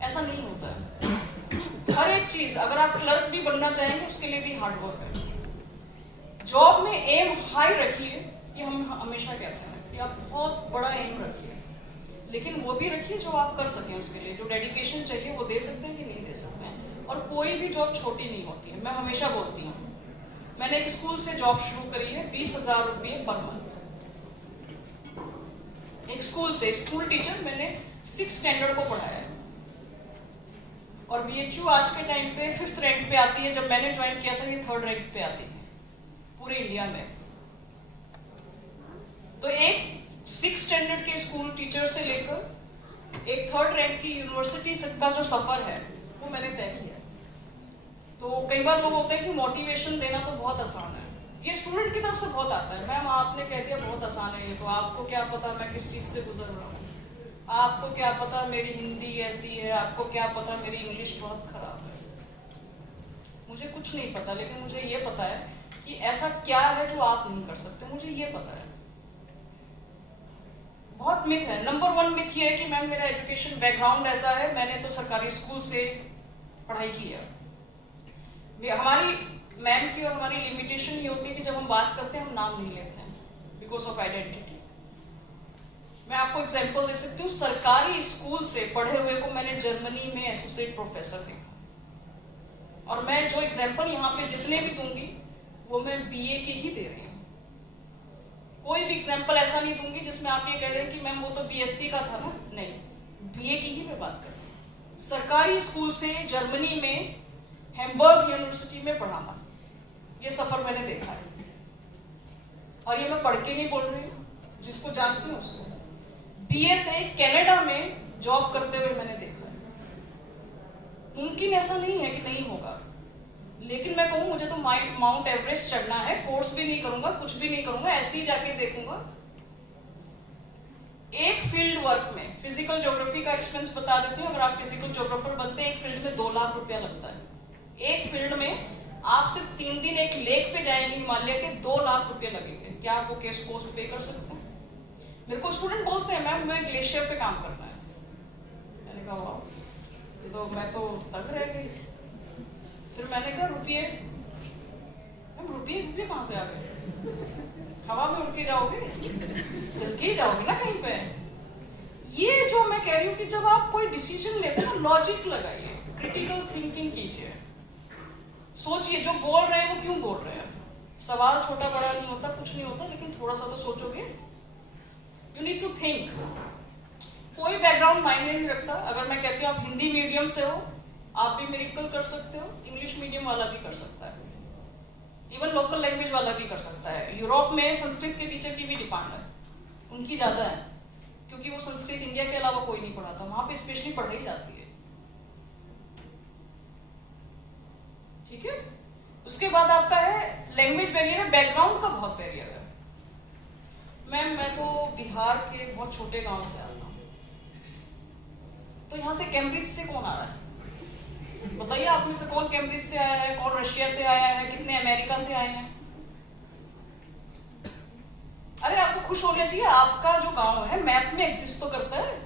ऐसा नहीं होता है। हर एक चीज, अगर आप क्लर्क भी बनना चाहेंगे उसके लिए भी हार्ड वर्क है। जॉब में एम हाई रखिए, ये हम हमेशा कहते हैं कि आप बहुत बड़ा एम रखिए, लेकिन वो भी रखिए जो आप कर सकें, उसके लिए जो डेडिकेशन चाहिए वो दे सकते हैं कि नहीं दे सकते हैं। और कोई भी जॉब छोटी नहीं होती है, मैं हमेशा बोलती हूँ। मैंने एक स्कूल से जॉब शुरू करी है 20,000 रुपये पर मंथ। एक स्कूल से, स्कूल टीचर, मैंने 6th स्टैंडर्ड को पढ़ाया है। और BHU आज के टाइम पे 5th रैंक पे आती है। जब मैंने ज्वाइन किया था ये 3rd रैंक पे आती है पूरे इंडिया में। तो एक 6th स्टैंडर्ड के स्कूल टीचर से लेकर एक 3rd रैंक की यूनिवर्सिटी का जो सफर है वो मैंने तय किया। तो कई बार लोग होते हैं कि मोटिवेशन देना तो बहुत आसान है, ये स्टूडेंट की तरफ से बहुत आता है। मैम आपने कह दिया बहुत आसान है ये, तो आपको क्या पता मैं किस चीज से गुजर रहा हूँ, आपको क्या पता मेरी हिंदी ऐसी है, आपको क्या पता मेरी इंग्लिश बहुत खराब है। मुझे कुछ नहीं पता, लेकिन मुझे ये पता है कि ऐसा क्या है जो आप नहीं कर सकते, मुझे ये पता है। बहुत मिथ है। नंबर 1 मिथ ये है कि मैम मेरा एजुकेशन बैकग्राउंड ऐसा है, मैंने तो सरकारी स्कूल से पढ़ाई की है। हमारी मैम की और हमारी लिमिटेशन ये होती है कि जब हम बात करते हैं हम नाम नहीं लेते हैं बिकॉज ऑफ आइडेंटिटी। मैं आपको एग्जांपल दे सकती हूँ, सरकारी स्कूल से पढ़े हुए को मैंने जर्मनी में एसोसिएट प्रोफेसर देखा। और मैं जो एग्जांपल यहाँ पे जितने भी दूंगी वो मैं BA के ही दे रही हूँ। कोई भी एग्जांपल ऐसा नहीं दूंगी जिसमें आप ये कह रहे हैं कि मैम वो तो BSc का था ना, नहीं, BA की ही मैं बात कर रही हूँ। सरकारी स्कूल से जर्मनी में हैम्बर्ग यूनिवर्सिटी में पढ़ाना, ये सफर मैंने देखा है। और ये मैं पढ़ के नहीं बोल रही हूँ, जिसको जानती हूँ उसको। BA से कनाडा में जॉब करते हुए मैंने देखा है। मुमकिन ऐसा नहीं है कि नहीं होगा, लेकिन मैं कहूँ मुझे तो माउंट एवरेस्ट चढ़ना है, कोर्स भी नहीं करूंगा, कुछ भी नहीं करूंगा, ऐसे ही जाके देखूंगा। एक फील्ड वर्क में फिजिकल ज्योग्राफी का एक्सपेंस बता देती हूँ। अगर आप फिजिकल ज्योग्राफर बनते हैं, एक फील्ड में 2 लाख रुपया लगता है। एक फील्ड में आप सिर्फ 3 दिन एक लेक पे जाएंगे हिमालय के, 2 लाख रुपए लगेंगे। क्या आप वो केस कोर्स पे कर सकते हैं? मेरे को स्टूडेंट बोलते हैं मैम मैं ग्लेशियर पे काम करना है। मैंने कहा वाह, ये तो मैं तो तंग रह गई। फिर मैंने कहा रुपये, मैम रुपये कहाँ से आ गए? हवा में उड़ के जाओगे, चल के ही जाओगे ना कहीं पे। ये जो मैं कह रही हूँ कि जब आप कोई डिसीजन लेते हैं ना, लॉजिक लगाइए, क्रिटिकल थिंकिंग कीजिए, सोचिए जो बोल रहे हैं वो क्यों बोल रहे हैं। सवाल छोटा बड़ा नहीं होता, कुछ नहीं होता, लेकिन थोड़ा सा तो सोचोगे। You need to think. कोई बैकग्राउंड मायने नहीं रखता। अगर मैं कहती हूँ आप हिंदी मीडियम से हो, आप भी मिरेकल कर सकते हो, इंग्लिश मीडियम वाला भी कर सकता है, इवन लोकल लैंग्वेज वाला भी कर सकता है। यूरोप में संस्कृत के टीचर की भी डिमांड है, उनकी ज्यादा है, क्योंकि वो संस्कृत इंडिया के अलावा कोई नहीं पढ़ाता, वहां पे स्पेशली पढ़ाई जाती है। ठीक है। उसके बाद आपका है लैंग्वेज बैरियर, बैकग्राउंड का बहुत बैरियर है। मैम मैं तो बिहार के बहुत छोटे गांव से आता हूँ, तो यहाँ से कैम्ब्रिज से कौन आ रहा है? बताइए आप में से कौन कैम्ब्रिज से आया है, कौन रशिया से आया है, कितने अमेरिका से आए हैं? अरे आपको खुश होना चाहिए, आपका जो गांव है मैप में एग्जिस्ट तो करता है।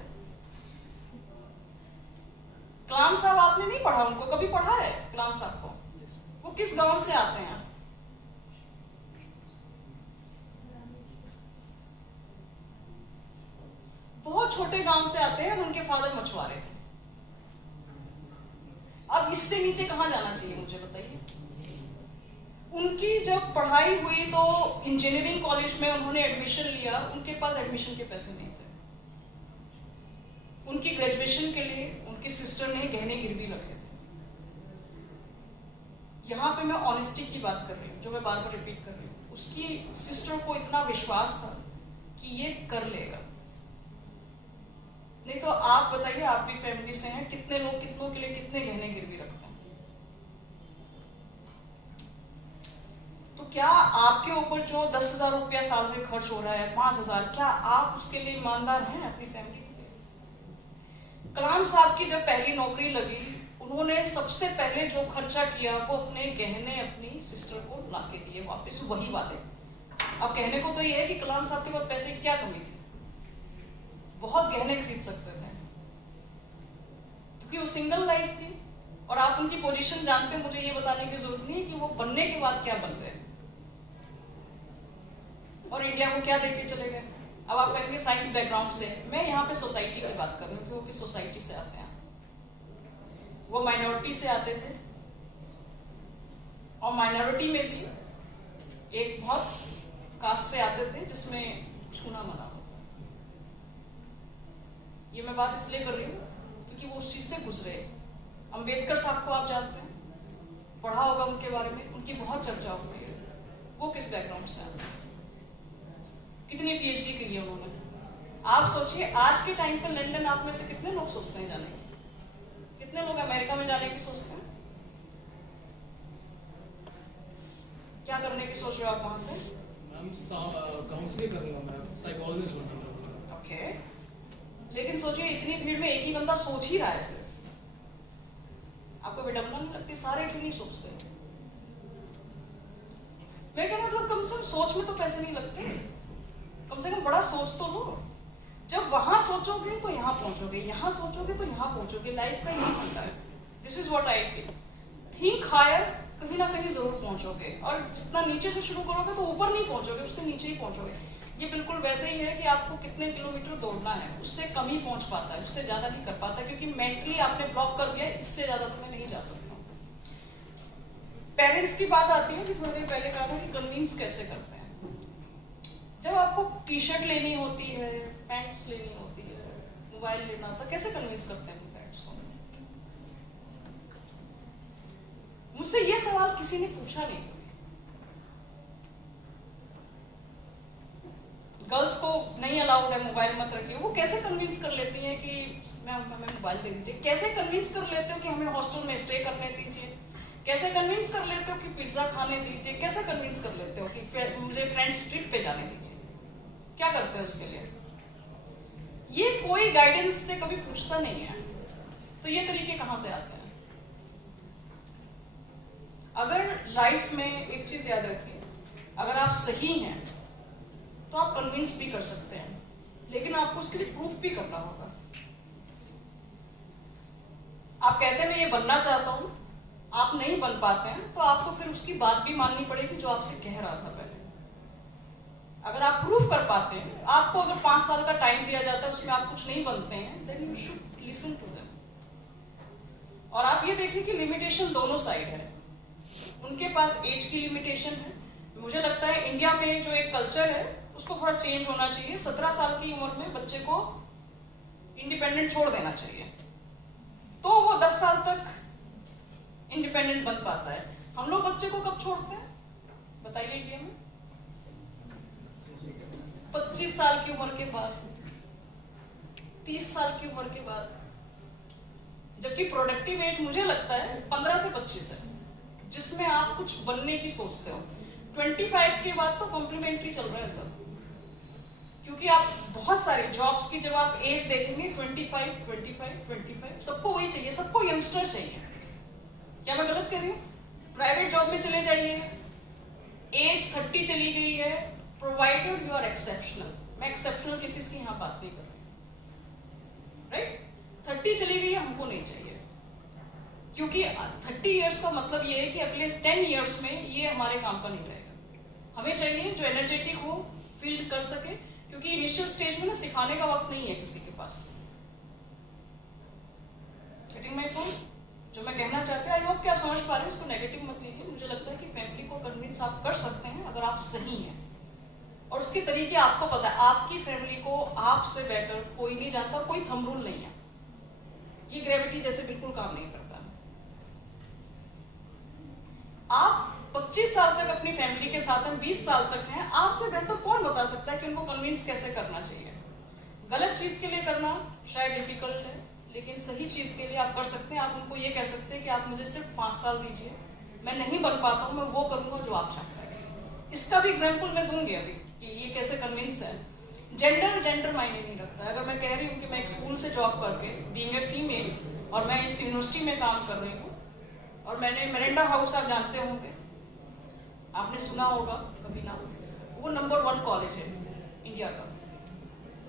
कलाम साहब आपने नहीं पढ़ा, उनको कभी पढ़ा है कलाम साहब को? वो किस गांव से आते हैं? बहुत छोटे गांव से आते हैं और उनके फादर मछुआरे थे। अब इससे नीचे कहां जाना चाहिए मुझे बताइए। उनकी जब पढ़ाई हुई तो इंजीनियरिंग कॉलेज में उन्होंने एडमिशन लिया, उनके पास एडमिशन के पैसे नहीं थे। उनकी ग्रेजुएशन के लिए उनकी सिस्टर ने गहने गिरवी रखे थे। यहाँ पे मैं ऑनेस्टी की बात कर रही हूँ, जो मैं बार बार रिपीट कर रही हूँ। उसकी सिस्टर को इतना विश्वास था कि ये कर लेगा। नहीं तो आप बताइए, आप भी फैमिली से हैं, कितने लोग कितनों के लिए कितने गहने गिरवी रखते हैं। तो क्या आपके ऊपर जो 10,000 रुपया साल में खर्च हो रहा है, 5,000, क्या आप उसके लिए ईमानदार हैं अपनी फैमिली के लिए? कलाम साहब की जब पहली नौकरी लगी, उन्होंने सबसे पहले जो खर्चा किया वो अपने गहने अपनी सिस्टर को लाके दिए वापस, वही वाले। अब कहने को तो ये है कि कलाम साहब के पास पैसे की क्या कमी थी, बहुत गहने खरीद सकते थे, क्योंकि वो सिंगल लाइफ थी। और आप उनकी पोजीशन जानते हैं, मुझे ये बताने की जरूरत नहीं है कि वो बनने के बाद क्या बन गए और इंडिया को क्या देके चले गए। अब आप कहेंगे साइंस बैकग्राउंड से, मैं यहाँ पे सोसाइटी की बात कर रही हूँ, क्योंकि सोसाइटी से आते हैं। वो माइनॉरिटी से आते थे, और माइनॉरिटी में भी एक बहुत कास्ट से आते थे जिसमें छूना मना होता है। ये मैं बात इसलिए कर रही हूँ क्योंकि वो उस चीज से गुजरे। अंबेडकर साहब को आप जानते हैं, पढ़ा होगा उनके बारे में, उनकी बहुत चर्चा होती है। वो किस बैकग्राउंड से आते हैं, कितनी पीएचडी की है उन्होंने। आप सोचिए आज के टाइम पर लंदन आप में से कितने लोग सोचते हैं जाने की, कितने लोग अमेरिका में जाने की सोचते हैं, क्या करने की सोच रहे हो आप वहां से? काउंसलिंग कर रहा हूँ मैं, साइकोलॉजिस्ट बनना है। ओके, लेकिन सोचिए इतनी भीड़ में एक ही बंदा सोच ही रहा है सिर्फ, आपको विडंबना नहीं लगती? सारे क्यों नहीं सोचते? मैं कह रहा मतलब कम से कम सोच में तो पैसे नहीं लगते, कम से कम बड़ा सोच तो लो। जब वहां सोचोगे तो यहाँ पहुंचोगे, यहाँ सोचोगे तो यहाँ पहुंचोगे। लाइफ का यही फंडा है। This is what I feel. Think higher, कहीं ना कहीं जरूर पहुंचोगे। और जितना नीचे से शुरू करोगे तो ऊपर नहीं पहुंचोगे, उससे नीचे ही पहुंचोगे। ये बिल्कुल वैसे ही है कि आपको कितने किलोमीटर दौड़ना है, उससे कम ही पहुंच पाता है, उससे ज्यादा नहीं कर पाता, क्योंकि मेंटली आपने ब्लॉक कर दिया, इससे ज्यादा तो मैं नहीं जा सकता। पेरेंट्स की बात आती है कि थोड़ी देर पहले कहा था कि कन्विंस कैसे करते हैं। जब आपको टी शर्ट लेनी होती है, पैंट्स लेनी होती है, मोबाइल लेना होता है, कैसे कन्विंस करते हैं पेरेंट्स को? मुझसे ये सवाल किसी ने पूछा नहीं। गर्ल्स को नहीं अलाउड है मोबाइल मत रखिए, वो कैसे कन्विंस कर लेती हैं कि हमें मोबाइल दे दीजिए? कैसे कन्विंस कर लेते हो कि हमें हॉस्टल में स्टे करने दीजिए? कैसे कन्विंस कर लेते हो कि पिज्जा खाने दीजिए? कैसे कन्विंस कर लेते हो कि मुझे फ्रेंड्स ट्रिप पे जाने दीजिए? क्या करते हैं उसके लिए? ये कोई गाइडेंस से कभी पूछता नहीं है। तो ये तरीके कहां से आते हैं? अगर लाइफ में एक चीज याद रखिए, अगर आप सही हैं तो आप कन्विंस भी कर सकते हैं, लेकिन आपको उसके लिए प्रूफ भी करना होगा। आप कहते हैं मैं ये बनना चाहता हूं, आप नहीं बन पाते हैं, तो आपको फिर उसकी बात भी माननी पड़ेगी जो आपसे कह रहा था पहले। अगर आप प्रूफ कर पाते हैं, आपको अगर 5 साल का टाइम दिया जाता है, उसमें आप कुछ नहीं बनते हैं, then you should listen to them. और आप ये देखिए कि लिमिटेशन दोनों साइड है। उनके पास एज की लिमिटेशन है। मुझे लगता है इंडिया में जो एक कल्चर है उसको थोड़ा चेंज होना चाहिए। 17 साल की उम्र में बच्चे को इंडिपेंडेंट छोड़ देना चाहिए, तो वो 10 साल तक इंडिपेंडेंट बन पाता है। हम लोग बच्चे को कब छोड़ते हैं बताइए इंडिया में? 25 साल की उम्र के बाद, 30 साल की उम्र के बाद। जबकि प्रोडक्टिव एज मुझे लगता है 15 से 25 है, जिसमें आप कुछ बनने की सोचते हो। 25 के बाद तो कॉम्प्लीमेंट्री चल रहा है सब, क्योंकि आप बहुत सारे जॉब्स की जब आप एज देखेंगे 25 सबको वही चाहिए, सबको यंगस्टर चाहिए। क्या मैं गलत कह रही हूँ? प्राइवेट जॉब में चले जाइए, एज 30 चली गई है, प्रोवाइडेड यू आर एक्सेप्शनल। मैं एक्सेप्शनल केसेस की यहाँ बात नहीं कर रही, राइट? 30 चली गई है, हमको नहीं चाहिए, क्योंकि 30 इयर्स का मतलब ये है कि अगले 10 इयर्स में ये हमारे काम का नहीं रहेगा। हमें चाहिए जो एनर्जेटिक हो, फील्ड कर सके, क्योंकि इनिशियल स्टेज में ना सिखाने का वक्त नहीं है किसी के पास। Getting my point? जो मैं कहना चाहती हूँ, आई होप कि आप समझ पा रहे हैं, उसको नेगेटिव मत लीजिए। मुझे लगता है कि फैमिली को कन्विंस आप कर सकते हैं अगर आप सही हैं, और उसके तरीके आपको पता है। आपकी फैमिली को आपसे बेटर कोई नहीं जानता, कोई थंब रूल नहीं है। ये ग्रेविटी जैसे बिल्कुल काम नहीं करता। आप 25 साल तक अपनी फैमिली के साथ हैं, 20 साल तक हैं, आपसे बेहतर कौन बता सकता है कि उनको कन्विंस कैसे करना चाहिए? गलत चीज के लिए करना शायद डिफिकल्ट है, लेकिन सही चीज के लिए आप कर सकते हैं। आप उनको ये कह सकते हैं कि आप मुझे सिर्फ 5 साल दीजिए, मैं नहीं बन पाता हूं, मैं वो करूंगा जो आप चाहते हैं। इसका भी एग्जाम्पल मैं दूंगी अभी कि ये कैसे कन्विंस है। जेंडर मायने नहीं रखता। अगर मैं कह रही हूँ कि मैं एक स्कूल से जॉब करके, बीइंग ए फीमेल, और मैं इस यूनिवर्सिटी में काम कर रही हूँ, और मैंने मिरांडा हाउस, आप जानते होंगे, आपने सुना होगा कभी ना, वो नंबर 1 कॉलेज है इंडिया का,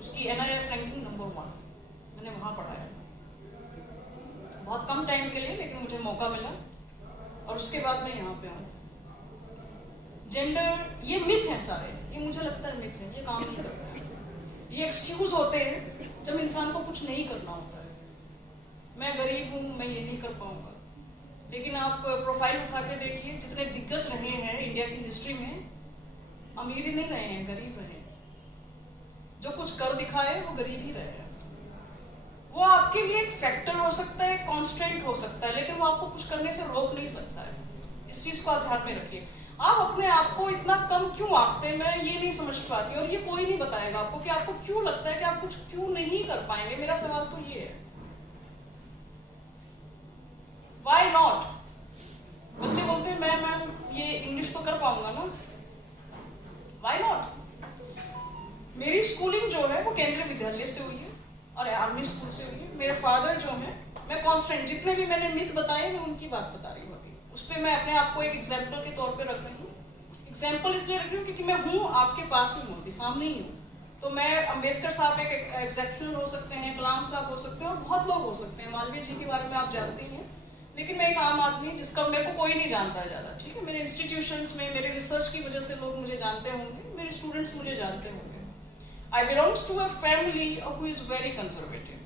उसकी NRF रैंकिंग नंबर 1। मैंने वहाँ पढ़ाया बहुत कम टाइम के लिए, लेकिन मुझे मौका मिला, और उसके बाद मैं यहाँ पे हूँ। जेंडर ये मिथ है सारे, ये मुझे लगता है मिथ है, ये काम नहीं करता है। ये एक्सक्यूज होते हैं जब इंसान को कुछ नहीं करना होता है। मैं गरीब हूँ, मैं ये नहीं कर पाऊंगा, लेकिन आप प्रोफाइल उठा के देखिए, जितने दिग्गज रहे हैं इंडिया की हिस्ट्री में, अमीर ही नहीं रहे हैं, गरीब रहे हैं। जो कुछ कर दिखाए वो गरीब ही रहे हैं। वो आपके लिए एक फैक्टर हो सकता है, कॉन्स्टेंट हो सकता है, लेकिन वो आपको कुछ करने से रोक नहीं सकता है। इस चीज को आप ध्यान में रखिए। आप अपने आप को इतना कम क्यों आंकते हैं, मैं ये नहीं समझ पाती, और ये कोई नहीं बताएगा आपको कि आपको क्यों लगता है कि आप कुछ क्यों नहीं कर पाएंगे। मेरा सवाल तो ये है, व्हाई नॉट? बच्चे बोलते हैं मैं ये इंग्लिश तो कर पाऊंगा ना, व्हाई नॉट? मेरी स्कूलिंग जो है वो केंद्रीय विद्यालय से हुई है और आर्मी स्कूल से हुई है। मेरे फादर जो है, मैं कांस्टेंट जितने भी मैंने मिथ बताए मैं उनकी बात बता रही हूँ अभी, उस पर मैं अपने आप को एक एग्जाम्पल के तौर पे रख रही हूँ। एग्जाम्पल इसलिए रख रही हूँ क्योंकि मैं हूँ आपके पास ही हूँ, अभी सामने ही हूँ। तो मैं अम्बेडकर साहब एक एक्सेप्शनल हो सकते हैं, कलाम साहब हो सकते हैं, और बहुत लोग हो सकते हैं। मालवीय जी के बारे में आप जानते हैं, लेकिन मैं एक आम आदमी जिसका मेरे को कोई नहीं जानता है ज्यादा, ठीक है। मेरे इंस्टीट्यूशंस में मेरे रिसर्च की वजह से लोग मुझे जानते होंगे, मेरे स्टूडेंट्स मुझे जानते होंगे। I belongs to a family who is very conservative.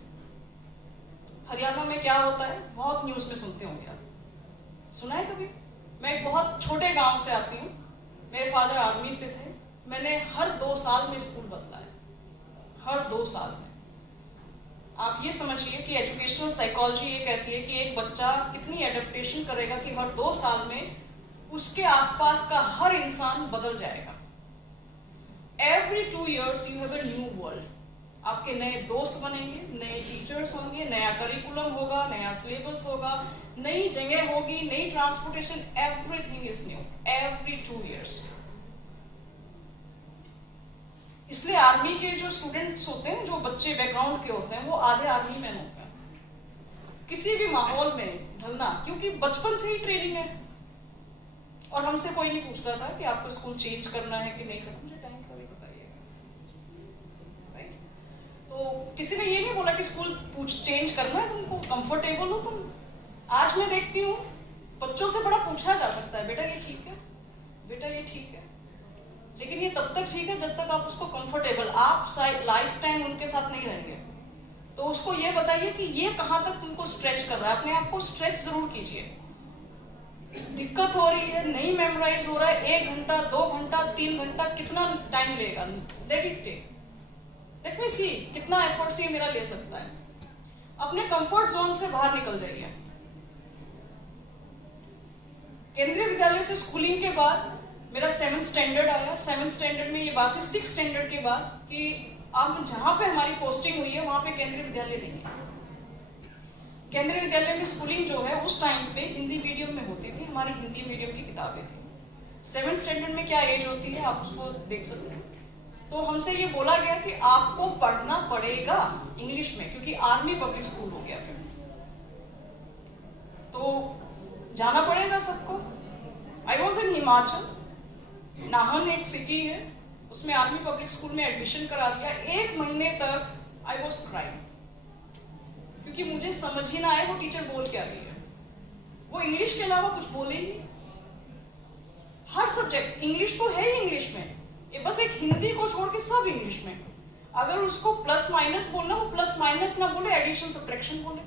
Haryana में क्या होता है, बहुत न्यूज में सुनते होंगे आप, सुना है कभी? मैं एक बहुत छोटे गांव से आती हूँ, मेरे फादर आर्मी से थे। मैंने हर 2 साल में स्कूल बदला है, हर 2 साल में। आप ये समझिए कि एजुकेशनल साइकोलॉजी ये कहती है कि एक बच्चा कितनी एडेप्टेशन करेगा कि हर 2 साल में उसके आसपास का हर इंसान बदल जाएगा। Every 2 years you have a new world. आपके नए दोस्त बनेंगे, नए टीचर्स होंगे, नया करिकुलम होगा, नया सिलेबस होगा, नई जगह होगी, नई transportation, everything is new every 2 years। इसलिए आर्मी के जो स्टूडेंट्स होते हैं, जो बच्चे बैकग्राउंड के होते हैं, वो आधे आर्मी मैन होते हैं। किसी भी माहौल में ढलना, क्योंकि बचपन से ही ट्रेनिंग है। और हमसे कोई नहीं पूछता था कि आपको स्कूल चेंज करना है कि नहीं करना, मुझे टाइम का भी बताइएगा, राइट? तो किसी ने ये नहीं बोला कि स्कूल चेंज करना है, तुमको कंफर्टेबल हो तुम। आज मैं देखती हूँ बच्चों से बड़ा पूछा जा सकता है, बेटा ये ठीक है, बेटा ये ठीक है, लेकिन ये तब तक ठीक है जब तक आप उसको कंफर्टेबल, आप लाइफ टाइम उनके साथ नहीं रहेंगे। तो उसको ये बताइए कि ये कहां तक तुमको स्ट्रेच कर रहा है, अपने आप को स्ट्रेच जरूर कीजिए। दिक्कत हो रही है, नहीं मेमोराइज हो रहा है, 1 घंटा 2 घंटा 3 घंटा कितना टाइम लेगा, let it take, let me see कितना एफर्ट ये मेरा ले सकता है। अपने कंफर्ट जोन से बाहर निकल जाइए। केंद्रीय विद्यालय से स्कूलिंग के बाद मेरा 7th स्टैंडर्ड आया। 7th स्टैंडर्ड में ये बात है 6th स्टैंडर्ड के बाद कि अब जहां पे हमारी पोस्टिंग हुई है वहां पे केंद्रीय विद्यालय नहीं है। केंद्रीय विद्यालय में स्कूलिंग जो है उस टाइम पे हिंदी मीडियम में होती थी, हमारी हिंदी मीडियम की किताबें थी। 7th स्टैंडर्ड में क्या एज होती है आप उसको देख सकते हैं। तो हमसे ये बोला गया कि आपको पढ़ना पड़ेगा इंग्लिश में, क्योंकि आर्मी पब्लिक स्कूल हो गया फिर, तो जाना पड़ेगा सबको। I was in Himachal, Nahan एक सिटी है, उसमें आर्मी पब्लिक स्कूल में एडमिशन करा दिया। 1 महीने तक आई वॉज क्राइंग, क्योंकि मुझे समझ ही ना आए वो टीचर बोल क्या रही है। वो इंग्लिश के अलावा कुछ बोले ही नहीं। हर सब्जेक्ट इंग्लिश तो है ही इंग्लिश में, ये बस एक हिंदी को छोड़ के सब इंग्लिश में। अगर उसको प्लस माइनस बोलना, वो प्लस माइनस ना बोले, एडिशन सब्ट्रैक्शन बोले।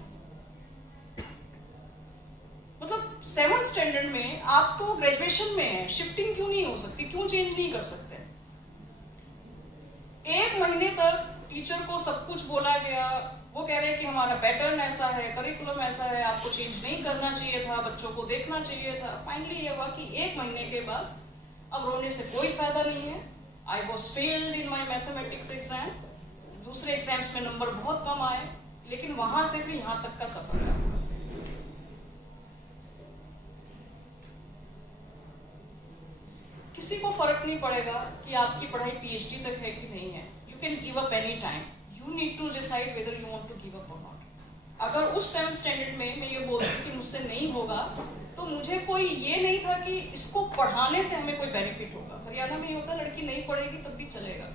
मतलब 7th स्टैंडर्ड में आप तो ग्रेजुएशन में है, शिफ्टिंग क्यों नहीं हो सकती, क्यों चेंज नहीं कर सकते? 1 महीने तक टीचर को सब कुछ बोला गया, वो कह रहे हैं कि हमारा पैटर्न ऐसा है, करिकुलम ऐसा है, आपको चेंज नहीं करना चाहिए था, बच्चों को देखना चाहिए था। फाइनली ये हुआ कि 1 महीने के बाद अब रोने से कोई फायदा नहीं है। I was failed in my mathematics exam. दूसरे एग्जाम्स में नंबर बहुत कम आए, लेकिन वहां से भी यहाँ तक का सफर है। किसी को फर्क नहीं पड़ेगा कि आपकी पढ़ाई PhD तक है कि नहीं है। You can give up any time, you need to decide whether you want to give up और नॉट। अगर उस 7th स्टैंडर्ड में मैं ये बोलती कि मुझसे नहीं होगा, तो मुझे कोई ये नहीं था कि इसको पढ़ाने से हमें कोई बेनिफिट होगा। हरियाणा में ये होता है लड़की नहीं पढ़ेगी तब भी चलेगा।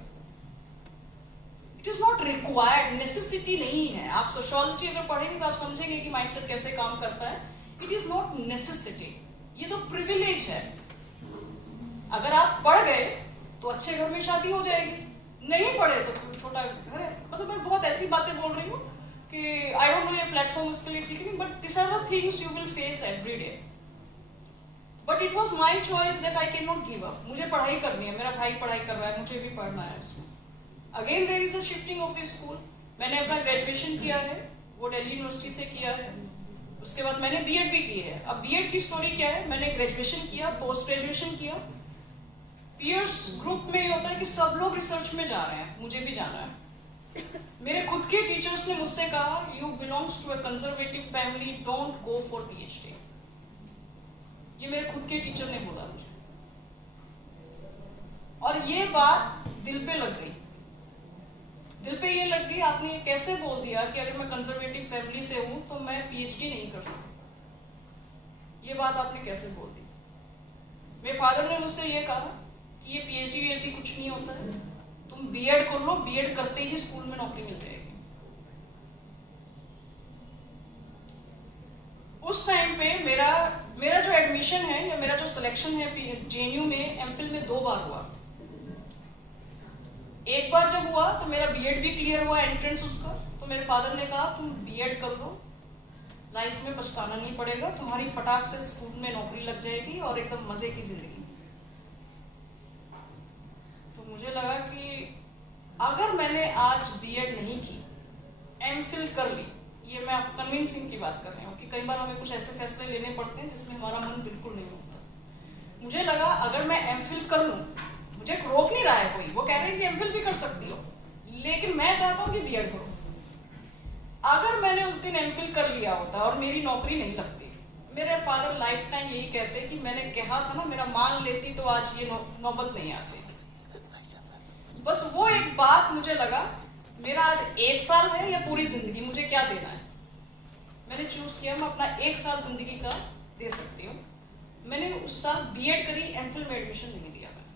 It is not required, necessity नहीं है। आप सोशियोलॉजी अगर पढ़ेंगे तो आप समझेंगे कि माइंडसेट कैसे काम करता है। इट इज नॉट नेसेसिटी, ये तो प्रिविलेज है। अगर आप पढ़ गए तो अच्छे घर में शादी हो जाएगी, नहीं पढ़े तो छोटा घर है। मतलब मैं बहुत ऐसी बातें बोल रही हूँ कि आई डोंट नो ये प्लेटफॉर्म उसके लिए ठीक नहीं, but this are the things you will face every day. But it was my choice that I can not give up. मुझे पढ़ाई करनी है, मेरा भाई पढ़ाई कर रहा है, मुझे भी पढ़ना है उसमें. Again there is a shifting of the school. मैंने अपना ग्रेजुएशन किया है, वो दिल्ली यूनिवर्सिटी से किया है. उसके बाद मैंने बीएड भी की है. अब बीएड की स्टोरी क्या है, मैंने ग्रेजुएशन किया, पोस्ट ग्रेजुएशन किया. पीयर्स ग्रुप में होता है कि सब लोग रिसर्च में जा रहे हैं, मुझे भी जाना है. मेरे खुद के टीचर्स ने मुझसे कहा, you belongs to a conservative family, don't go for PhD. ये मेरे खुद के टीचर ने बोला मुझे, और ये बात दिल पे लग गई. दिल पे ये लग गई, आपने कैसे बोल दिया कि अगर मैं कंजर्वेटिव फैमिली से हूं तो मैं पीएचडी नहीं कर सकती. ये बात आपने कैसे बोल दी. मेरे फादर ने मुझसे ये कहा कि ये पीएचडी कुछ नहीं होता है, तुम बीएड कर लो, बीएड करते ही स्कूल में नौकरी मिल जाएगी. उस टाइम पे मेरा जो एडमिशन है या मेरा जो सिलेक्शन है जेएनयू में एमफिल में 2 बार हुआ. एक बार जब हुआ तो मेरा बीएड भी क्लियर हुआ, एंट्रेंस उसका. तो मेरे फादर ने कहा तुम बीएड कर लो, लाइफ में पछताना नहीं पड़ेगा, तुम्हारी फटाक से स्कूल में नौकरी लग जाएगी और एकदम मजे की जिंदगी. तो मुझे लगा कि अगर मैंने आज बीएड नहीं की, एमफिल कर ली, ये मैं आपको कन्विंसिंग की बात कर रही हूँ कि कई बार हमें कुछ ऐसे फैसले लेने पड़ते हैं जिसमें हमारा मन बिल्कुल नहीं होता. मुझे लगा अगर मैं एमफिल कर लूँ, मुझे रोक नहीं रहा है कोई, वो कह रहे हैं कि एमफिल भी कर सकती हो, लेकिन मैं चाहता हूँ कि बीएड करो. अगर मैंने उस दिन एमफिल कर लिया होता और मेरी नौकरी नहीं लगती, मेरे फादर लाइफ टाइम यही कहते कि मैंने कहा था ना, मेरा मान लेती तो आज ये नौबत नहीं आती. बस वो एक बात मुझे लगा, मेरा आज 1 साल है या पूरी जिंदगी, मुझे क्या देना है. मैंने चूज किया मैं अपना 1 साल जिंदगी का दे सकती हूँ. मैंने उस साल बीएड करी, एमफिल में एडमिशन नहीं लिया मैंने.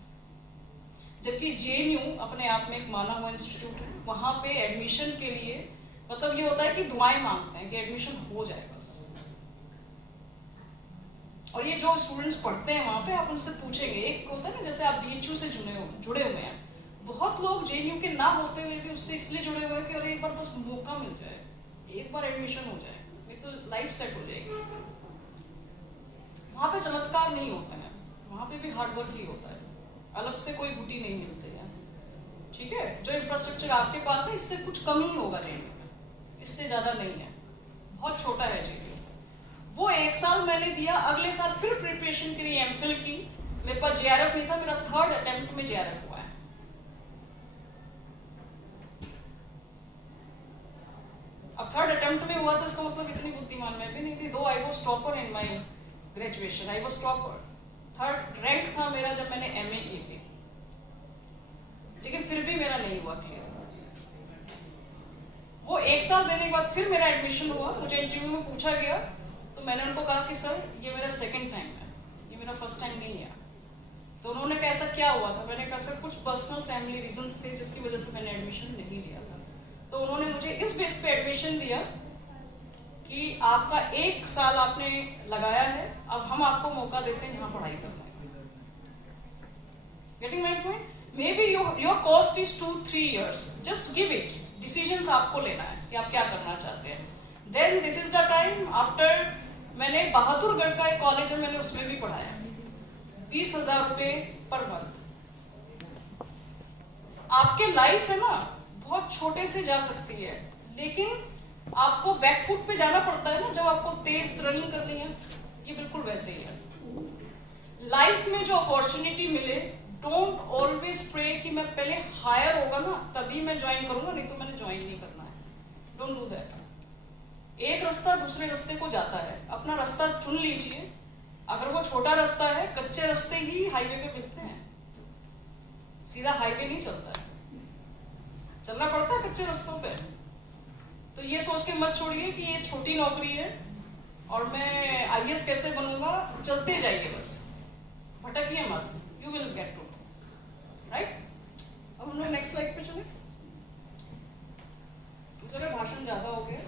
जबकि जेएनयू अपने आप में एक माना हुआ इंस्टीट्यूट है, वहां पे एडमिशन के लिए मतलब ये होता है कि दुआएं मांगते हैं कि एडमिशन हो जाए बस. और ये जो स्टूडेंट्स पढ़ते हैं वहां पे, आप उनसे पूछेंगे, एक होता है ना जैसे आप बीएचयू से जुड़े हुए हैं, बहुत लोग जेएनयू के ना होते हुए भी उससे इसलिए जुड़े हुए हैं कि अरे एक बार बस मौका मिल जाए, एक बार एडमिशन हो जाए, नहीं तो लाइफ सेट हो जाएगी. वहां पे चमत्कार नहीं होते हैं, वहां पे भी हार्डवर्क ही होता है, अलग से कोई बूटी नहीं मिलती है. ठीक है, जो इंफ्रास्ट्रक्चर आपके पास है इससे कुछ कम ही होगा जेएनयू में, इससे ज्यादा नहीं है, बहुत छोटा है जेएनयू. वो 1 साल मैंने दिया, अगले साल फिर प्रिपरेशन के लिए एमफिल की. मेरे पास जेआरएफ नहीं था, मेरा 3rd अटेम्प्ट में जेआरएफ हुआ है. अब 3rd अटेम्प्ट में हुआ तो इसका मतलब इतनी बुद्धिमान मैं भी नहीं थी. दो I was topper in my graduation, I was topper, 3rd rank था मेरा जब मैंने एमए की थी, लेकिन फिर भी मेरा नहीं हुआ क्लियर. वो 1 साल देने के बाद फिर मेरा एडमिशन हुआ. मुझे इंटरव्यू में पूछा गया तो मैंने उनको कहा कि सर ये मेरा 2nd टाइम है, ये मेरा 1st टाइम नहीं है. तो उन्होंने कहा ऐसा क्या हुआ था. मैंने कहा सर कुछ पर्सनल फैमिली रीजंस थे जिसकी वजह से मैंने एडमिशन नहीं लिया था. तो उन्होंने मुझे इस बेस पे एडमिशन दिया कि आपका 1 साल आपने लगाया है, अब हम आपको मौका देते हैं यहाँ पढ़ाई करने का. Getting my point. Maybe your cost is 2-3 years, just give it. Decisions आपको लेना है कि आप क्या करना चाहते हैं. Then this is the time. After मैंने बहादुरगढ़ का एक कॉलेज है, मैंने उसमें भी पढ़ाया. 20,000 रुपए पर मंथ. आपके लाइफ है ना बहुत छोटे से जा सकती है, लेकिन आपको बैकफुट पे जाना पड़ता है ना जब आपको तेज रनिंग करनी है. ये बिल्कुल वैसे ही है. लाइफ में जो अपॉर्चुनिटी मिले, डोंट ऑलवेज प्रे कि मैं पहले हायर होगा ना तभी मैं ज्वाइन करूंगा, नहीं तो मैंने ज्वाइन नहीं करना है. Don't do that. एक रास्ता दूसरे रास्ते को जाता है, अपना रास्ता चुन लीजिए. अगर वो छोटा रास्ता है, कच्चे रास्ते ही हाईवे पे मिलते हैं, सीधा हाईवे नहीं चलता है, चलना पड़ता है कच्चे रास्तों पे. तो ये सोच के मत छोड़िए कि ये छोटी नौकरी है और मैं आईएएस कैसे बनूंगा. चलते जाइए बस, भटकिए मत, you will get to. Right. अब हम लोग नेक्स्ट स्लाइड पे चले. जरा भाषण ज्यादा हो गया,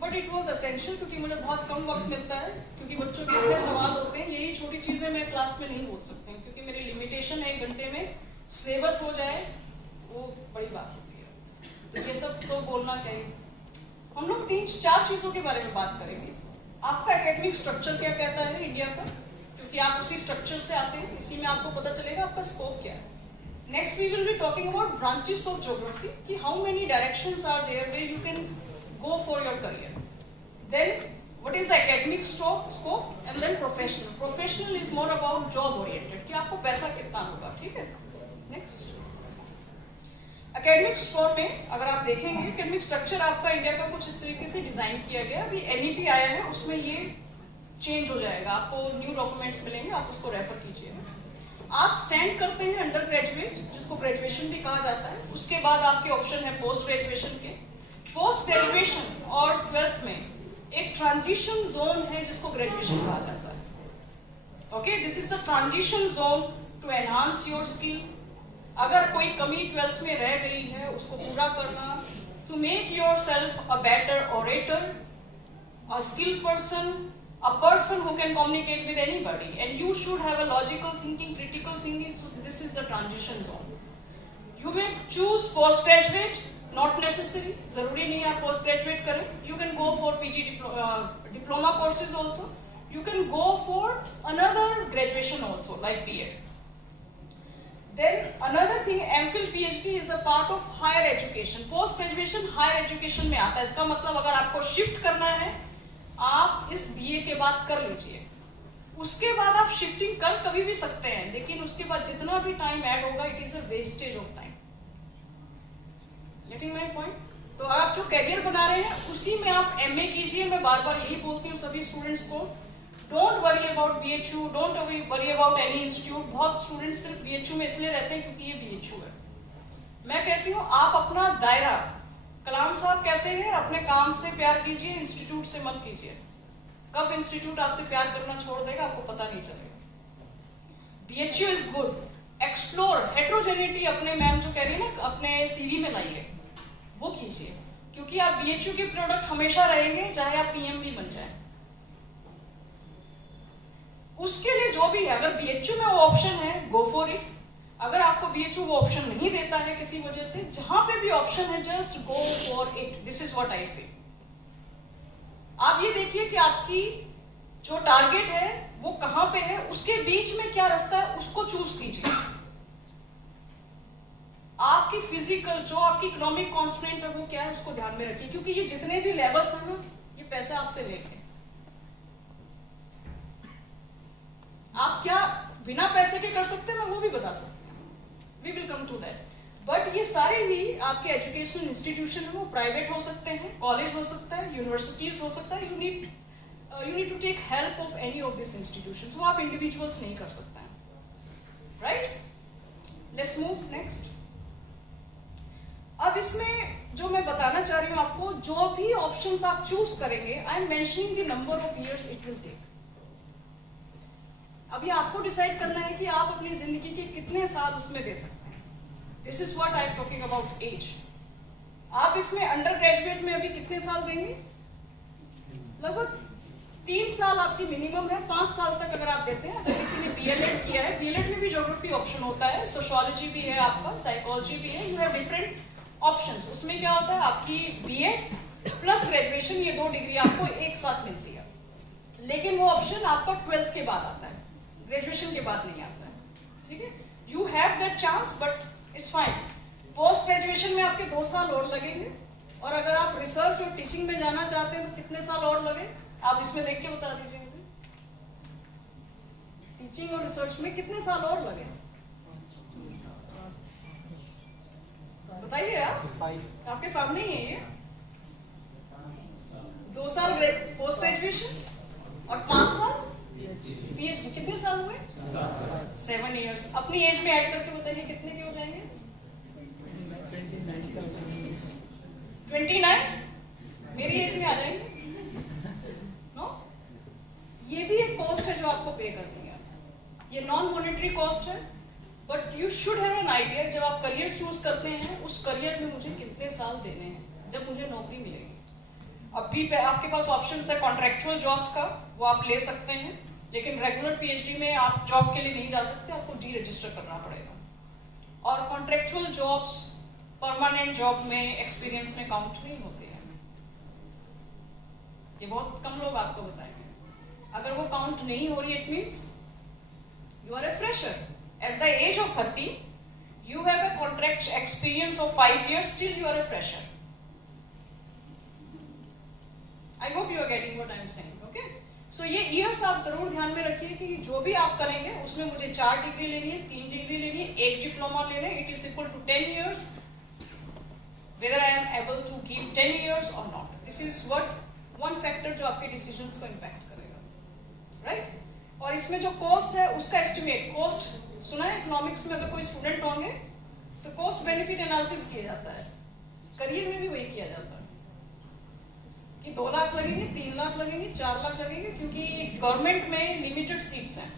बट इट वॉज एसेंशियल क्योंकि मुझे बहुत कम वक्त मिलता है, क्योंकि बच्चों के इतने सवाल होते हैं. यही छोटी चीजें मैं क्लास में नहीं बोल सकती हूँ क्योंकि मेरी लिमिटेशन है 1 घंटे में सिलेबस हो जाए, वो बड़ी बात होती है. तो ये सब तो बोलना चाहिए. हम लोग 3-4 चीजों के बारे में बात करेंगे. आपका एकेडमिक स्ट्रक्चर क्या कहता है इंडिया का, क्योंकि आप उसी स्ट्रक्चर से आते हैं, इसी में आपको पता चलेगा आपका स्कोप क्या है। Next we will be talking about branches of geography, कि how many directions are there where you can go for your career. Then what is the academic scope, and then professional is more about job oriented, कि आपको पैसा कितना होगा, ठीक है। नेक्स्ट एकेडमिक स्कोप में अगर आप देखेंगे, एकेडमिक स्ट्रक्चर आपका इंडिया का कुछ इस तरीके से डिजाइन किया गया। अभी एनईपी आया है, उसमें ये चेंज हो जाएगा, आपको न्यू डॉक्यूमेंट्स मिलेंगे, आप उसको रेफर कीजिएगा। आप स्टैंड करते हैं अंडर ग्रेजुएट, जिसको ग्रेजुएशन भी कहा जाता है। उसके बाद आपके ऑप्शन है पोस्ट ग्रेजुएशन के। पोस्ट ग्रेजुएशन और 12th में एक ट्रांजिशन जोन है जिसको ग्रेजुएशन कहा जाता है। Okay, this is the transition zone to enhance your skill. अगर कोई कमी 12th में रह गई है, उसको पूरा करना, to make yourself a better orator, a skill person, a person who can communicate with anybody, and you should have a logical thinking, critical thinking. So this is the transition zone. You may choose postgraduate, not necessary, जरूरी नहीं आप postgraduate करें. You can go for PG diploma courses also. You can go for another graduation also, like BA. Then another thing, MPhil PhD is a part of higher education. Post graduation higher education में आता है। इसका मतलब अगर आपको शिफ्ट करना है, आप इस बीए के बाद कर लीजिए। उसके बाद आप शिफ्टिंग कर कभी भी सकते हैं, लेकिन उसके बाद जितना भी टाइम ऐड होगा, it is a wastage of time. Getting my point? तो आप जो कैरियर बना रहे हैं, उसी में आप एमए कीजिए। मैं बार बार यही बोलती हूँ सभी स्टूडेंट्स को, don't worry about BHU, don't worry about any institute. बहुत स्टूडेंट्स सिर्फ बीएचयू में इसलिए रहते हैं क्योंकि ये बीएचयू है। मैं कहती हूँ आप अपना दायरा, कलाम साहब कहते हैं अपने काम से प्यार कीजिए, इंस्टीट्यूट से मत कीजिए। कब इंस्टीट्यूट आपसे प्यार करना छोड़ देगा आपको पता नहीं चलेगा। BHU is good, explore heterogeneity. अपने मैम जो कह रही है ना, अपने सीवी में लाइए, वो कीजिए, क्योंकि आप बीएचयू के प्रोडक्ट हमेशा रहेंगे, चाहे आप पीएम भी बन जाए। उसके लिए जो भी है, अगर बीएचयू में वो ऑप्शन है, गो फॉर इट। अगर आपको बीएचयू वो ऑप्शन नहीं देता है किसी वजह से, जहां पे भी ऑप्शन है, just go for it. This is what I feel. आप ये देखिए कि आपकी जो टारगेट है वो कहां पे है, उसके बीच में क्या रास्ता है, उसको चूज कीजिए। आपकी फिजिकल जो आपकी इकोनॉमिक कॉन्स्टेंट है वो क्या है, उसको ध्यान में रखिए, क्योंकि ये जितने भी लेवल्स हैं ना, ये पैसे आपसे लेंगे। आप क्या बिना पैसे के कर सकते हैं, मैं वो भी बता सकती हूँ। We will come to that. But ये सारे ही आपके एजुकेशनल इंस्टीट्यूशन है, वो प्राइवेट हो सकते हैं, कॉलेज हो सकता है, यूनिवर्सिटीज हो सकता है। You need to take help of any of this institutions. वो आप इंडिविजुअल्स नहीं कर सकते हैं, राइट? Let's move next. अब इसमें जो मैं बताना चाह रही हूँ आपको, जो भी ऑप्शंस आप चूज करेंगे, I am mentioning the number of years it will take. अभी आपको डिसाइड करना है कि आप अपनी जिंदगी के कितने साल उसमें दे सकते हैं। This is what I am talking about age. आप इसमें अंडर ग्रेजुएट में अभी कितने साल देंगे? लगभग 3 साल आपकी मिनिमम है। 5 साल तक अगर आप देते हैं, अगर किसी ने बीएलएड किया है, बीएलएड में भी ज्योग्राफी ऑप्शन होता है, सोशियोलॉजी भी है आपका, साइकोलॉजी भी है, यू हैव डिफरेंट ऑप्शंस। उसमें क्या होता है, आपकी बीएड प्लस ग्रेजुएशन, ये 2 डिग्री आपको एक साथ मिलती है। लेकिन वो ऑप्शन आपका 12th के बाद आता है, ग्रेजुएशन के बाद नहीं आता है, ठीक है? You have that chance, but it's fine. Post graduation में आपके 2 साल और लगेंगे, और अगर आप रिसर्च और टीचिंग में जाना चाहते हैं तो कितने साल और लगे, आप इसमें देख के बता दीजिए। टीचिंग और रिसर्च में कितने साल और लगे, बताइए आप, आपके सामने ही है ये। 2 साल पोस्ट ग्रेजुएशन और 5 साल पीएचडी। कितने साल हुए? 7 इयर्स। अपनी एज में ऐड करके बताइए कितने के हो जाएंगे? 29 मेरी एज में आ जाएंगे। नो, ये भी एक कॉस्ट है जो आपको पे करनी है। ये नॉन मॉनेटरी कॉस्ट है, but you should have an idea. जब आप करियर चूज करते हैं, उस करियर में मुझे कितने साल देने हैं जब मुझे नौकरी मिलेगी। अभी आपके पास ऑप्शन है कॉन्ट्रेक्चुअल जॉब्स का, वो आप ले सकते हैं, लेकिन रेगुलर पीएचडी में आप जॉब के लिए नहीं जा सकते, आपको डी रजिस्टर करना पड़ेगा। और कॉन्ट्रेक्चुअल जॉब्स परमानेंट जॉब में एक्सपीरियंस में काउंट नहीं होते हैं। ये बहुत कम लोग आपको बताएंगे। अगर वो काउंट नहीं हो रही, it means You are a fresher. At the age of 30, you have a contract experience of 5 years, still you are a fresher. I hope you are getting what I am saying, okay? So ये years आप जरूर ध्यान में रखिए कि जो भी आप करेंगे उसमें मुझे 4 डिग्री लेनी है, 3 डिग्री लेनी है, 1 डिप्लोमा लेना है, it is equal to 10 years, whether I am able to give 10 years or not. This is what one factor जो आपके decisions को impact करेगा, right? और इसमें जो cost है उसका estimate, cost सुना है इकोनॉमिक्स में अगर कोई स्टूडेंट होंगे तो कॉस्ट बेनिफिट एनालिसिस किया जाता है, करियर में भी वही किया जाता है कि 2 लाख लगेंगे, 3 लाख लगेंगे, 4 लाख लगेंगे, क्योंकि गवर्नमेंट में लिमिटेड सीट्स हैं,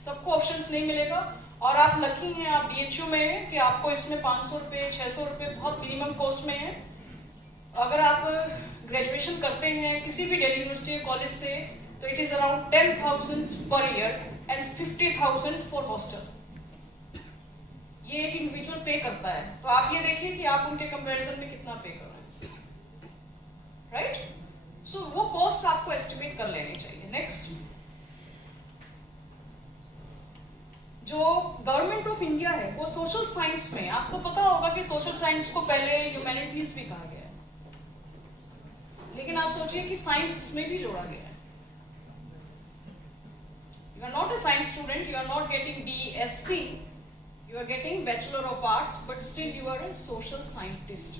सबको ऑप्शंस नहीं मिलेगा। और आप लकी हैं, आप बीएचयू में हैं कि आपको इसमें 500 रुपये 600 रुपये बहुत मिनिमम कॉस्ट में है। अगर आप ग्रेजुएशन करते हैं किसी भी दिल्ली यूनिवर्सिटी कॉलेज से तो it is around 10,000 per year and 50,000 for hostel. ये एक इंडिविजुअल पे करता है, तो आप ये देखिए कि आप उनके कंपैरिजन में कितना पे कर रहे हैं, राइट? सो वो कॉस्ट आपको एस्टिमेट कर लेनी चाहिए। नेक्स्ट, जो गवर्नमेंट ऑफ इंडिया है वो सोशल साइंस में, आपको पता होगा कि सोशल साइंस को पहले ह्यूमैनिटीज भी कहा गया है, लेकिन आप सोचिए कि साइंस इसमें भी जोड़ा गया है। You are not a science student, you are not getting BSc, you are getting Bachelor of Arts, but still you are a social scientist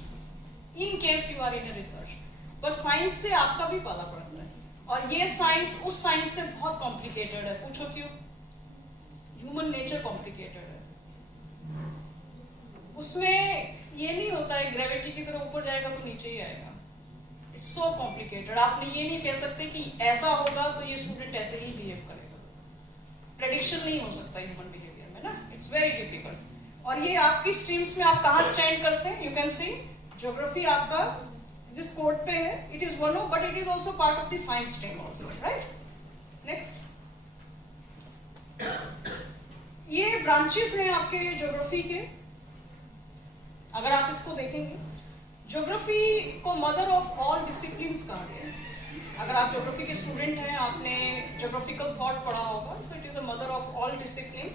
in case you are in a research। पर साइंस से आपका भी पाला पड़ता है, और ये साइंस उस साइंस से बहुत कॉम्प्लिकेटेड है। पूछो क्यों? ह्यूमन नेचर कॉम्प्लिकेटेड है, उसमें ये नहीं होता है ग्रेविटी की तरह ऊपर जाएगा तो नीचे ही आएगा। It's so complicated. आपने ये नहीं कह सकते कि ऐसा होगा तो ये स्टूडेंट ऐसे ही बिहेव करेगा, प्रेडिक्शन नहीं हो सकता ह्यूमन बिहेवियर में ना, इट्स वेरी डिफिकल्ट। और ये आपकी स्ट्रीम्स में आप कहाँ स्टैंड करते हैं, यू कैन सी ज्योग्राफी आपका जिस कोड पे है, it is one of, but it is also part of the science stream also, right? Next, ये ब्रांचेस हैं आपके ज्योग्राफी के। अगर आप इसको देखेंगे, ज्योग्राफी को मदर ऑफ ऑल डिसिप्लिन्स कहा गया है। अगर आप ज्योग्राफी के स्टूडेंट हैं, आपने ज्योग्राफिकल थॉट पढ़ा होगा, so it is a mother of all discipline.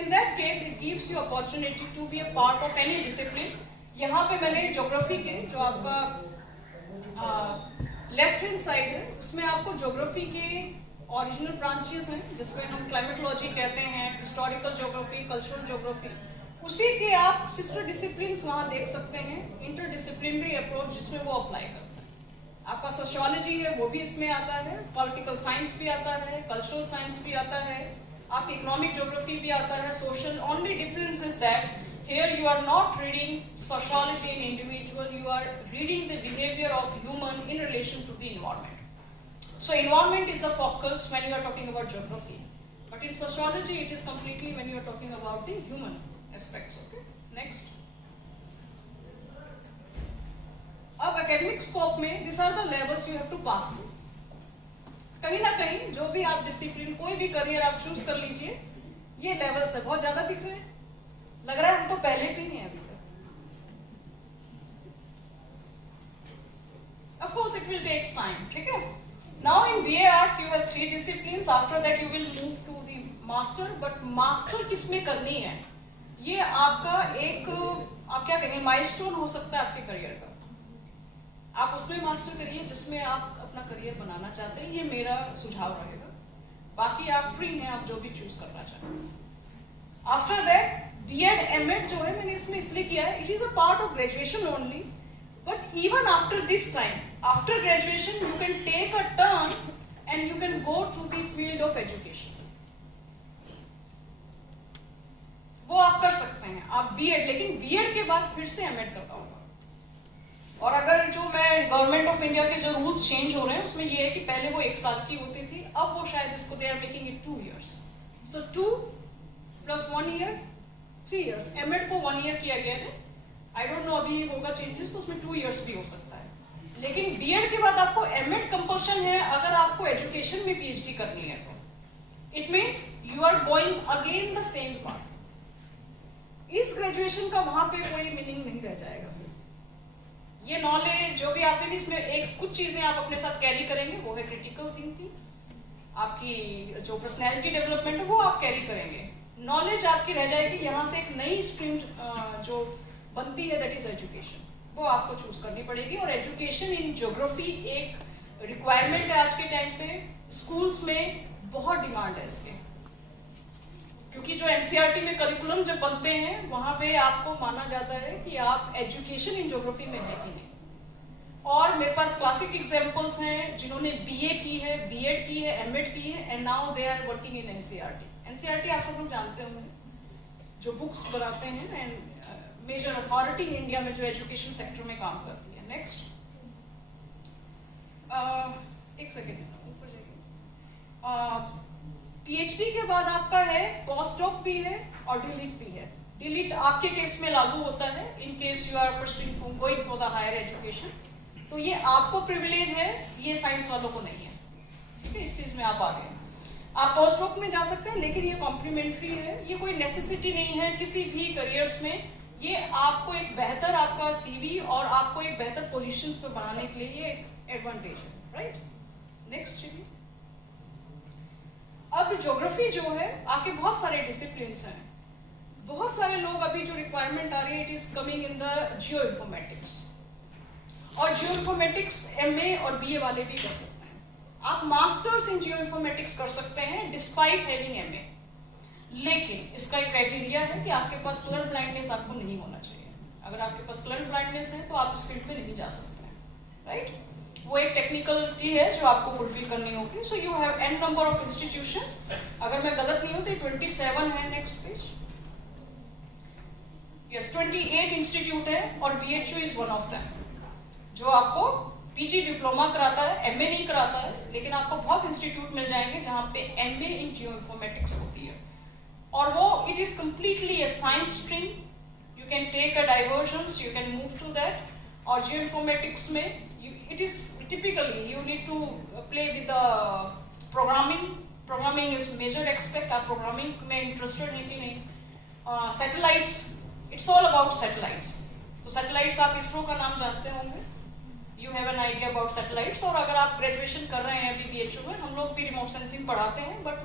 In that case it gives you opportunity to be a part of any discipline. यहाँ पे मैंने ज्योग्राफी के जो आपका लेफ्ट हैंड साइड है उसमें आपको ज्योग्राफी के ओरिजिनल ब्रांचेस हैं, जिसमें हम क्लाइमेटोलॉजी कहते हैं, हिस्टोरिकल ज्योग्राफी, कल्चरल ज्योग्राफी, उसी के आप सिस्टर डिसिप्लिन्स वहाँ देख सकते हैं, इंटरडिसिप्लिनरी अप्रोच जिसमें वो अप्लाई करते हैं। आपका सोशियोलॉजी है वो भी इसमें आता है, पॉलिटिकल साइंस भी आता है, कल्चरल साइंस भी आता है, आपकी इकोनॉमिक ज्योग्राफी भी आता है, social. Only difference is that here you are not reading sociology in individual, you are reading the behavior of human in relation to the environment. So environment is a focus when you are talking about geography, but in sociology it is completely when you are talking about the human aspects. Okay, next. अब academic scope में these are the levels you have to pass through. कहीं ना कहीं जो भी आप डिसिप्लिन, कोई भी करियर आप चूज कर लीजिए, ये लेवल्स है। बहुत ज्यादा दिख रहे हैं, लग रहा है हम तो पहले भी नहीं है अभी तक। Of course it will take time, ठीक है? Now in BA Arts you have 3 disciplines. After that you will move to the master. But master किसमें करनी है? ये आपका एक, आप क्या कहेंगे, माइलस्टोन हो सकता है आपके करियर का। आप उसमें मास्टर करिए जिसमें आप अपना करियर बनाना चाहते हैं, ये मेरा सुझाव रहेगा। बाकी आप फ्री हैं, आप जो भी चूज करना चाहते हैं। After that B.Ed, M.Ed जो है मैंने इसमें इसलिए किया है, it is a part of graduation only, but even after this time, after graduation you can take a turn and you can go to the field of education. वो आप कर सकते हैं, आप B.Ed, लेकिन B.Ed के बाद फिर से M.Ed करना होगा। और अगर जो मैं गवर्नमेंट ऑफ इंडिया के जो रूल्स चेंज हो रहे हैं उसमें ये है कि पहले वो 1 साल की होती थी, अब वो शायद इसको they are making it 2 years. So 2 + 1 year 3 years। M.Ed को 1 year किया गया है। आई डोंट नो अभी होगा चेंजेस तो उसमें 2 years भी हो सकता है। लेकिन B.Ed के बाद आपको M.Ed कंपल्शन है अगर आपको एजुकेशन में PhD करनी है तो। It means you are going again the same path. इस ग्रेजुएशन का वहां पे कोई मीनिंग नहीं रह जाएगा। ये नॉलेज जो भी आपके, इसमें एक कुछ चीजें आप अपने साथ कैरी करेंगे, वो है क्रिटिकल थिंकिंग, आपकी जो पर्सनैलिटी डेवलपमेंट है वो आप कैरी करेंगे। नॉलेज आपकी रह जाएगी। यहाँ से एक नई स्ट्रीम जो बनती है, दैट इज एजुकेशन, वो आपको चूज करनी पड़ेगी। और एजुकेशन इन ज्योग्राफी एक रिक्वायरमेंट है आज के टाइम पे। स्कूल्स में बहुत डिमांड है इसके, क्योंकि जो एनसीईआरटी में करिकुलम जब बनते हैं वहां पे आपको माना जाता है कि आप एजुकेशन इन ज्योग्राफी में है कि नहीं। और मेरे पास क्लासिक एग्जांपल्स हैं जिन्होंने बीए की है, बीएड की है, एमएड की है, and now they are working in NCERT. NCERT आप सब लोग जानते होंगे, जो बुक्स बनाते हैं एंड मेजर अथॉरिटी इंडिया में जो एजुकेशन सेक्टर में काम करती है। नेक्स्ट, एक सेकेंड ऊपर जाइए। पीएचडी के बाद आपका है पोस्ट डॉक भी है और डीलिट भी है। डीलिट आपके केस में लागू होता है in case you are pursuing for going for the higher education. तो ये आपको प्रिविलेज है, ये साइंस वालों को नहीं है, ठीक है। इस चीज में आप आगे आप पोस्ट डॉक में जा सकते हैं, लेकिन ये कॉम्प्लीमेंट्री है, ये कोई नेसेसिटी नहीं है किसी भी करियर्स में। ये आपको एक बेहतर आपका सीवी और आपको एक बेहतर पोजीशंस पे बनाने के लिए ये एक एडवांटेज है, राइट। नेक्स्ट चलिए। अब ज्योग्राफी जो है आपके बहुत सारे डिसिप्लिन्स हैं। बहुत सारे लोग अभी जो रिक्वायरमेंट आ रही है, it is coming in the geo informatics. और जियो इन्फॉर्मेटिक्स एमए और बीए वाले भी कर सकते हैं। आप मास्टर्स इन जियो इन्फॉर्मेटिक्स कर सकते हैं डिस्पाइट हैविंग एमए, लेकिन इसका एक क्राइटेरिया है कि आपके पास कलर ब्लाइंडनेस आपको नहीं होना चाहिए। अगर आपके पास कलर ब्लाइंडनेस है तो आप इस फील्ड में नहीं जा सकते हैं, राइट। वो एक टेक्निकलिटी है जो आपको फुलफिल करनी होगी। So you have an number of institutions, अगर मैं गलत नहीं हूं तो 27 है। नेक्स्ट पेज, यस 28 इंस्टीट्यूट है और BHU is one of them, जो आपको पीजी डिप्लोमा कराता है, एमए नहीं कराता है, लेकिन आपको बहुत इंस्टीट्यूट मिल जाएंगे जहां पे एमए इन जियो इन्फॉर्मेटिक्स होती है। और वो it is completely a science stream, you can take a divergence, you can move to that. और जियो इन्फॉर्मेटिक्स में it is typically you need to play with the programming is major aspect। आप programming में interested हैं कि नहीं। satellites, it's all about satellites। तो satellites आप इसरो का नाम जानते होंगे, you have an idea about satellites। और अगर आप graduation कर रहे हैं अभी बीएचयू में, हम लोग भी remote sensing पढ़ाते हैं, but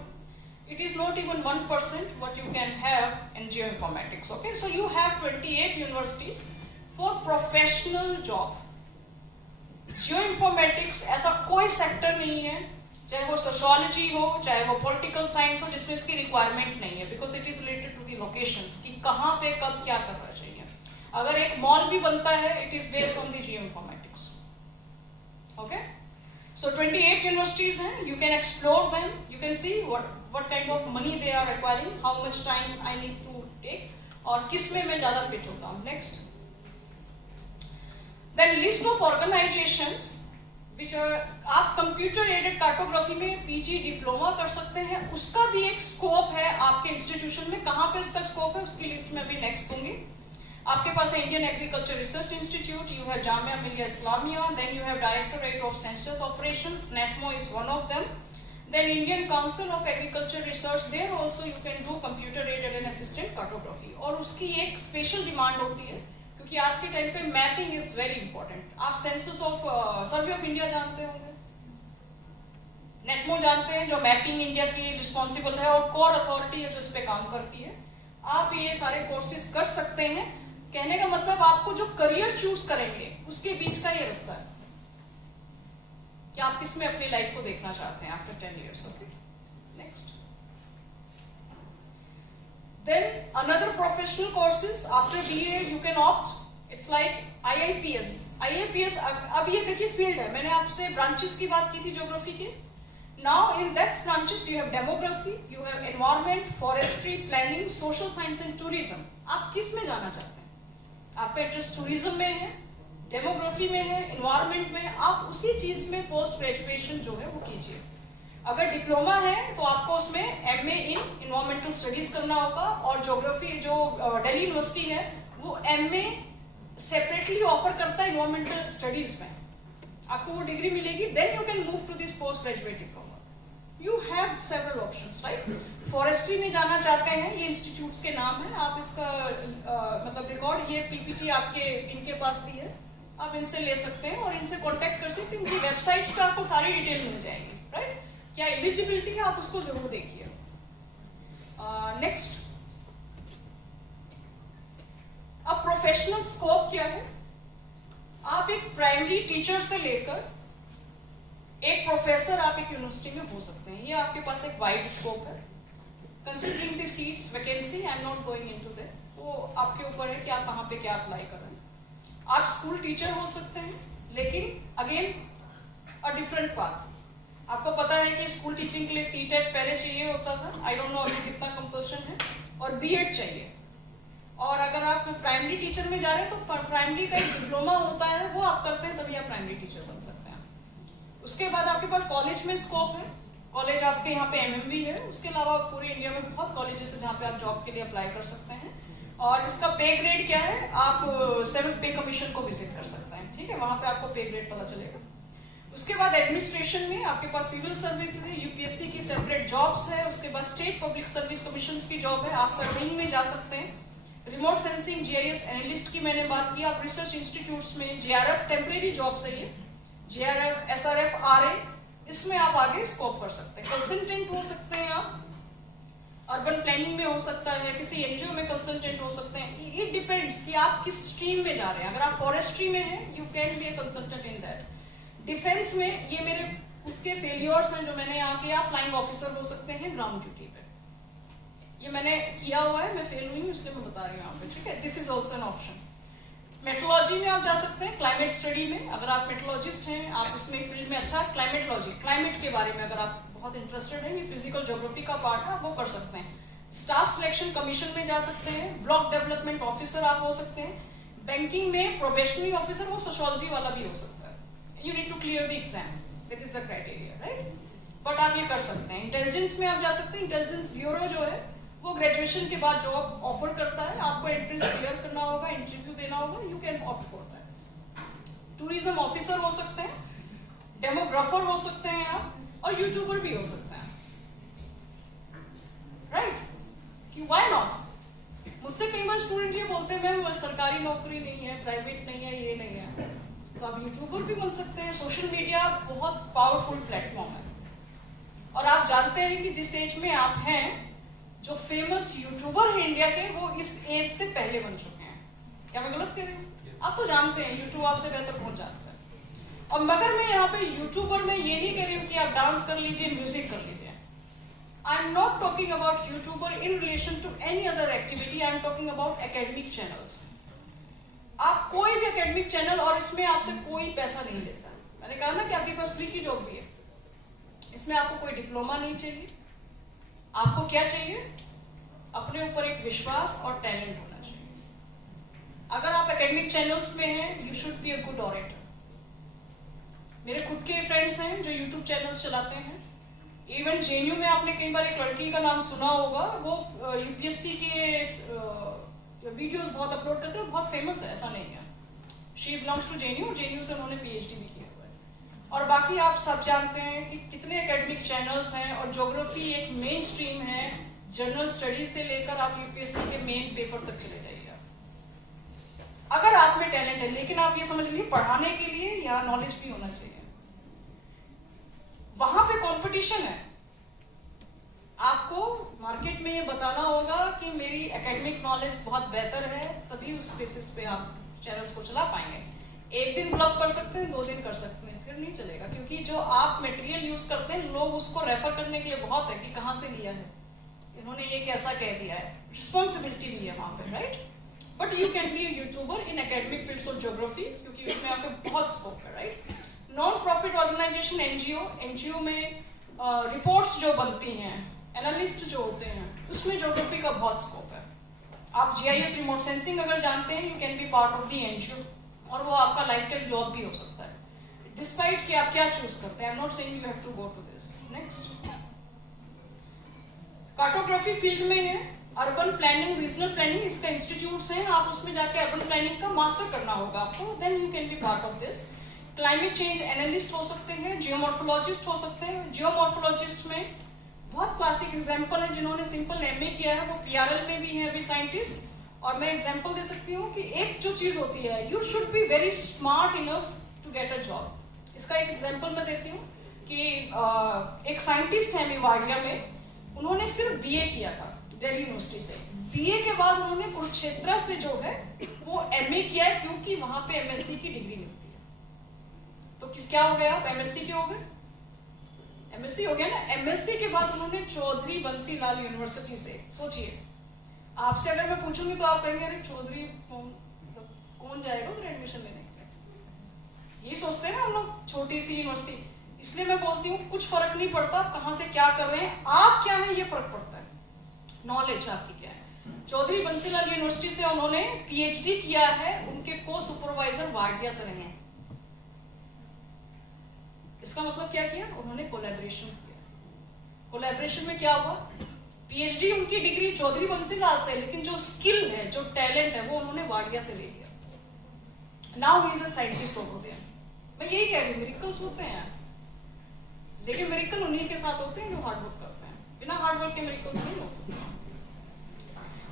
it is not even 1% what you can have in geoinformatics। okay, so you have 28 universities for professional job। Geo informatics ऐसा कोई सेक्टर नहीं है, चाहे वो सोशियोलॉजी हो, चाहे वो पॉलिटिकल साइंस हो, जिसमें इसकी रिक्वायरमेंट नहीं है, because it is related to the locations कि कहाँ पे कब क्या करना चाहिए। अगर एक मॉल भी बनता है, it is based on the geoinformatics. Okay, so 28 universities हैं, you can explore them, you can see what kind of money they are requiring, how much time I need to take, और किस में मैं ज्यादा फिट होता हूँ। Next, then list of organizations which are, आप कंप्यूटर एडेड कार्टोग्राफी में पीजी डिप्लोमा कर सकते हैं, उसका भी एक स्कोप है आपके इंस्टीट्यूशन में। कहाँ पे उसका स्कोप है उसकी लिस्ट में अभी नेक्स्ट दूंगी। आपके पास है Indian agriculture research institute, you have Jamia Millia Islamia, then you have directorate of census operations, NATMO is one of them, then Indian council of agriculture research, there also you can do computer aided and assistant cartography. और उसकी एक स्पेशल डिमांड होती है कि आज के टाइम पे मैपिंग इज वेरी इंपॉर्टेंट। आप census of survey of India जानते होंगे, नेटमो जानते हैं, जो मैपिंग इंडिया की रिस्पॉन्सिबल है और कोर अथॉरिटी है जो इस पे काम करती है। आप ये सारे कोर्सेज कर सकते हैं। कहने का मतलब आपको जो करियर चूज करेंगे उसके बीच का ये रास्ता है कि आप किस में अपनी लाइफ को देखना चाहते हैं after 10 years। Okay, next, then another professional courses after BA you can opt, it's like IAPS। अब ये देखिए फील्ड है, मैंने आपसे ब्रांचेस की बात की थी ज्योग्राफी के। now in that branches you have demography, you have environment, forestry, planning, social science and tourism। आप किस में जाना चाहते हैं? आपका इंटरेस्ट टूरिज्म में है, डेमोग्राफी में है, एनवायरमेंट में, आप उसी चीज में पोस्ट ग्रेजुएशन जो है वो कीजिए। अगर डिप्लोमा है तो आपको उसमें एमए इन एनवायरमेंटल स्टडीज करना होगा, और ज्योग्राफी जो दिल्ली यूनिवर्सिटी है वो एमए सेपरेटली ऑफर करता है एनवायरमेंटल स्टडीज में, आपको वो डिग्री मिलेगी। Then you can move to this post graduate diploma. You have several options, right. Forestry में जाना चाहते हैं, ये इंस्टीट्यूट्स के नाम है, आप इसका मतलब रिकॉर्ड, ये पीपीटी आपके इनके पास भी है, आप इनसे ले सकते हैं और इनसे कॉन्टेक्ट कर सकते हैं। इनकी वेबसाइट पे आपको सारी डिटेल मिल जाएगी, राइट। क्या एलिजिबिलिटी है आप उसको जरूर देखिए। नेक्स्ट, प्रोफेशनल स्कोप क्या है? आप एक प्राइमरी टीचर से लेकर एक प्रोफेसर आप एक यूनिवर्सिटी में हो सकते हैं। ये आपके पास एक वाइड स्कोप है। Considering the seats vacancy, I am not going into that, तो आपके ऊपर है कि आप कहाँ पे क्या अप्लाई कर रहे हैं। आप स्कूल टीचर हो सकते हैं, लेकिन अगेन अ डिफरेंट पाथ। आपको पता है कि स्कूल टीचिंग के लिए सीटेट पहले चाहिए होता था, आई डोंट नो अभी कितना कंपल्शन है, और बीएड चाहिए। और अगर आप प्राइमरी टीचर में जा रहे हैं तो प्राइमरी का एक डिप्लोमा होता है, वो आप करते हैं तभी आप प्राइमरी टीचर बन सकते हैं। उसके बाद आपके पास कॉलेज में स्कोप है। कॉलेज आपके यहाँ पे एमएमवी है, उसके अलावा पूरे इंडिया में बहुत कॉलेजेस हैं जहाँ पे आप जॉब के लिए अप्लाई कर सकते हैं। और इसका पे ग्रेड क्या है, आप 7th पे कमीशन को विजिट कर सकते हैं, ठीक है, वहाँ पे आपको पे ग्रेड पता चलेगा। उसके बाद एडमिनिस्ट्रेशन में आपके पास सिविल सर्विस है, यूपीएससी की सेपरेट जॉब्स है, उसके बाद स्टेट पब्लिक सर्विस कमीशन की जॉब है, आप सर्विंग में जा सकते हैं। रिमोट सेंसिंग जीआईएस एनालिस्ट की मैंने बात की, आप रिसर्च इंस्टीट्यूट्स में जेआरएफ टेम्परेरी जॉब है, ये जेआरएफ एसआरएफ आरए, इसमें आप आगे स्कोप कर सकते हैं। कंसल्टेंट हो सकते हैं आप, अर्बन प्लानिंग में हो सकता है, किसी एनजीओ में कंसल्टेंट हो सकते हैं। इट डिपेंड्स कि आप किस स्ट्रीम में जा रहे हैं। अगर आप फॉरेस्ट्री में हैं, you can B a consultant in that. Defence में ये मेरे खुद के फेलियर्स हैं जो मैंने यहाँ किया। फ्लाइंग ऑफिसर हो सकते हैं ग्राउंड ड्यूटी पे, ये मैंने किया हुआ है, मैं फेल हुई हूँ इसलिए मैं बता रही हूँ यहाँ पे, ठीक है। This is also an option. Metrology में आप जा सकते हैं, क्लाइमेट स्टडी में, अगर आप मेट्रोलॉजिस्ट हैं, आप उसमें फील्ड में अच्छा क्लाइमेटोलॉजी, क्लाइमेट के बारे में अगर आप बहुत इंटरेस्टेड हैं, ये फिजिकल ज्योग्राफी का पार्ट है, वो कर सकते हैं। स्टाफ सिलेक्शन कमीशन में जा सकते हैं, ब्लॉक डेवलपमेंट ऑफिसर आप हो सकते हैं। बैंकिंग में प्रोबेशनरी ऑफिसर, वो सोशियोलॉजी वाला भी हो सकता है। You need to clear the exam, that is the criteria, right, but आप ये कर सकते हैं। इंटेलिजेंस में आप जा सकते हैं, इंटेलिजेंस ब्यूरो जो है वो ग्रेजुएशन के बाद जॉब ऑफर करता है, आपको एंट्रेंस क्लियर करना होगा, इंटरव्यू देना होगा, you can opt for that. Tourism officer हो सकते हैं, डेमोग्राफर हो सकते हैं आप, और यूट्यूबर भी हो सकते हैं, राइट, कि व्हाई नॉट। मुझसे कई बार स्टूडेंट ये बोलते हैं मैम सरकारी नौकरी नहीं है, प्राइवेट नहीं है, ये नहीं है, तो आप यूट्यूबर भी बन सकते हैं। सोशल मीडिया बहुत पावरफुल प्लेटफॉर्म है, और आप जानते हैं कि जिस एज में आप हैं, जो फेमस यूट्यूबर है इंडिया के, वो इस एज से पहले बन चुके हैं। क्या मैं गलत कह रही हूँ? आप तो जानते हैं, यूट्यूब आपसे बेहतर पहुंच जाता है। और मगर मैं यहाँ पे यूट्यूबर में ये नहीं कह रही हूँ कि आप डांस कर लीजिए, म्यूजिक कर लीजिए। I am not talking about youtuber in relation to any other activity, I am talking about academic channels. आप कोई भी एकेडमिक चैनल, और इसमें आपसे कोई पैसा नहीं लेता। मैंने कहा ना कि आपके पास फ्री की जॉब भी है, इसमें आपको कोई डिप्लोमा नहीं चाहिए। आपको क्या चाहिए? अपने ऊपर एक विश्वास और टैलेंट होना चाहिए। अगर आप एकेडमिक चैनल्स में हैं, you should be a good orator. मेरे खुद के फ्रेंड्स हैं जो यूट्यूब चैनल्स चलाते हैं। इवन जेएनयू में आपने कई बार एक लड़की का नाम सुना होगा, वो यूपीएससी के वीडियोस बहुत अपलोड करते हैं, बहुत फेमस है, ऐसा नहीं है। She belongs to JNU, JNU से उन्होंने पीएचडी भी किया हुआ है। और बाकी आप सब जानते हैं कि कितने एकेडमिक चैनल्स हैं, और ज्योग्राफी एक मेन स्ट्रीम है। जनरल स्टडीज से लेकर आप यूपीएससी के मेन पेपर तक चले जाइएगा, अगर आप में टैलेंट है। लेकिन आप ये समझ लीजिए, पढ़ाने के लिए यहाँ नॉलेज भी होना चाहिए। वहां पे कंपटीशन है, आपको मार्केट में ये बताना होगा कि मेरी एकेडमिक नॉलेज बहुत बेहतर है, तभी उस बेसिस पे आप चैनल्स को चला पाएंगे। एक दिन ब्लॉग कर सकते हैं, 2 दिन कर सकते हैं, फिर नहीं चलेगा, क्योंकि जो आप मटेरियल यूज करते हैं, लोग उसको रेफर करने के लिए बहुत है कि कहाँ से लिया है, इन्होंने ये कैसा कह दिया है। रिस्पॉन्सिबिलिटी भी है वहां पे, right. But you can be a youtuber in academic fields of geography, क्योंकि उसमें आपको बहुत स्कोप है, राइट। नॉन प्रॉफिट ऑर्गेनाइजेशन, एनजीओ में रिपोर्ट्स जो बनती हैं, एनालिस्ट जो होते हैं, उसमें ज्योग्राफी का बहुत स्कोप है। आप जीआईएस रिमोट सेंसिंग अगर जानते हैं, you can be part of the NGO, और वो आपका लाइफ टाइम जॉब भी हो सकता है, डिस्पाइट कि आप क्या चूज करते हैं। I am not saying you have to go to this. Next, cartography field में है, अर्बन प्लानिंग, रीजनल प्लानिंग, इसका इंस्टीट्यूट्स हैं, आप उसमें जाके अर्बन प्लानिंग का मास्टर करना होगा आपको, then you can be part of this. Climate change analyst हो सकते हैं, जियोमॉर्फोलॉजिस्ट हो सकते हैं। जियोमॉर्फोलॉजिस्ट में बहुत क्लासिक एग्जांपल है, जिन्होंने सिंपल एमए किया है, वो पीआरएल में भी है अभी साइंटिस्ट। और मैं एग्जांपल दे सकती हूँ कि एक जो चीज होती है, you should be very smart enough to get a job. इसका एक एग्जांपल मैं देती हूँ कि एक साइंटिस्ट है मेवाड़िया में, उन्होंने सिर्फ बीए किया था दिल्ली यूनिवर्सिटी से, बीए के बाद उन्होंने कुरुक्षेत्र से जो है वो एमए किया है, क्योंकि वहां पे एमएससी की डिग्री मिलती है। तो क्या हो गया, आप एमएससी के हो गए, एमएससी हो गया ना। एमएससी के बाद उन्होंने चौधरी बंसी लाल यूनिवर्सिटी से, सोचिए आपसे अगर मैं पूछूंगी तो आप कहेंगे अरे चौधरी कौन जाएगा उधर एडमिशन लेने के लिए, ये सोचते हैं ना हम लोग, छोटी सी यूनिवर्सिटी। इसलिए मैं बोलती हूँ कुछ फर्क नहीं पड़ता कहाँ से क्या कर रहे हैं, आप क्या है ये फर्क पड़ता है, नॉलेज आपकी क्या है। चौधरी बंसीलाल यूनिवर्सिटी से उन्होंने पीएचडी किया है, उनके को सुपरवाइजर वाडिया से रहे हैं। इसका मतलब क्या किया, उन्होंने कोलैबोरेशन किया। कोलैबोरेशन में क्या हुआ, पीएचडी उनकी डिग्री चौधरी बंसीलाल से, लेकिन जो स्किल है, जो टैलेंट है, वो उन्होंने वाडिया से ले लिया। Now he is a scientist over there. मैं यही कह रही हूँ, मिरेकल्स होते हैं यार, लेकिन मिरेकल उन्हीं के साथ होते हैं जो हार्ड वर्क करते हैं। बिना हार्ड वर्क के मिरेकल्स नहीं हो सकते।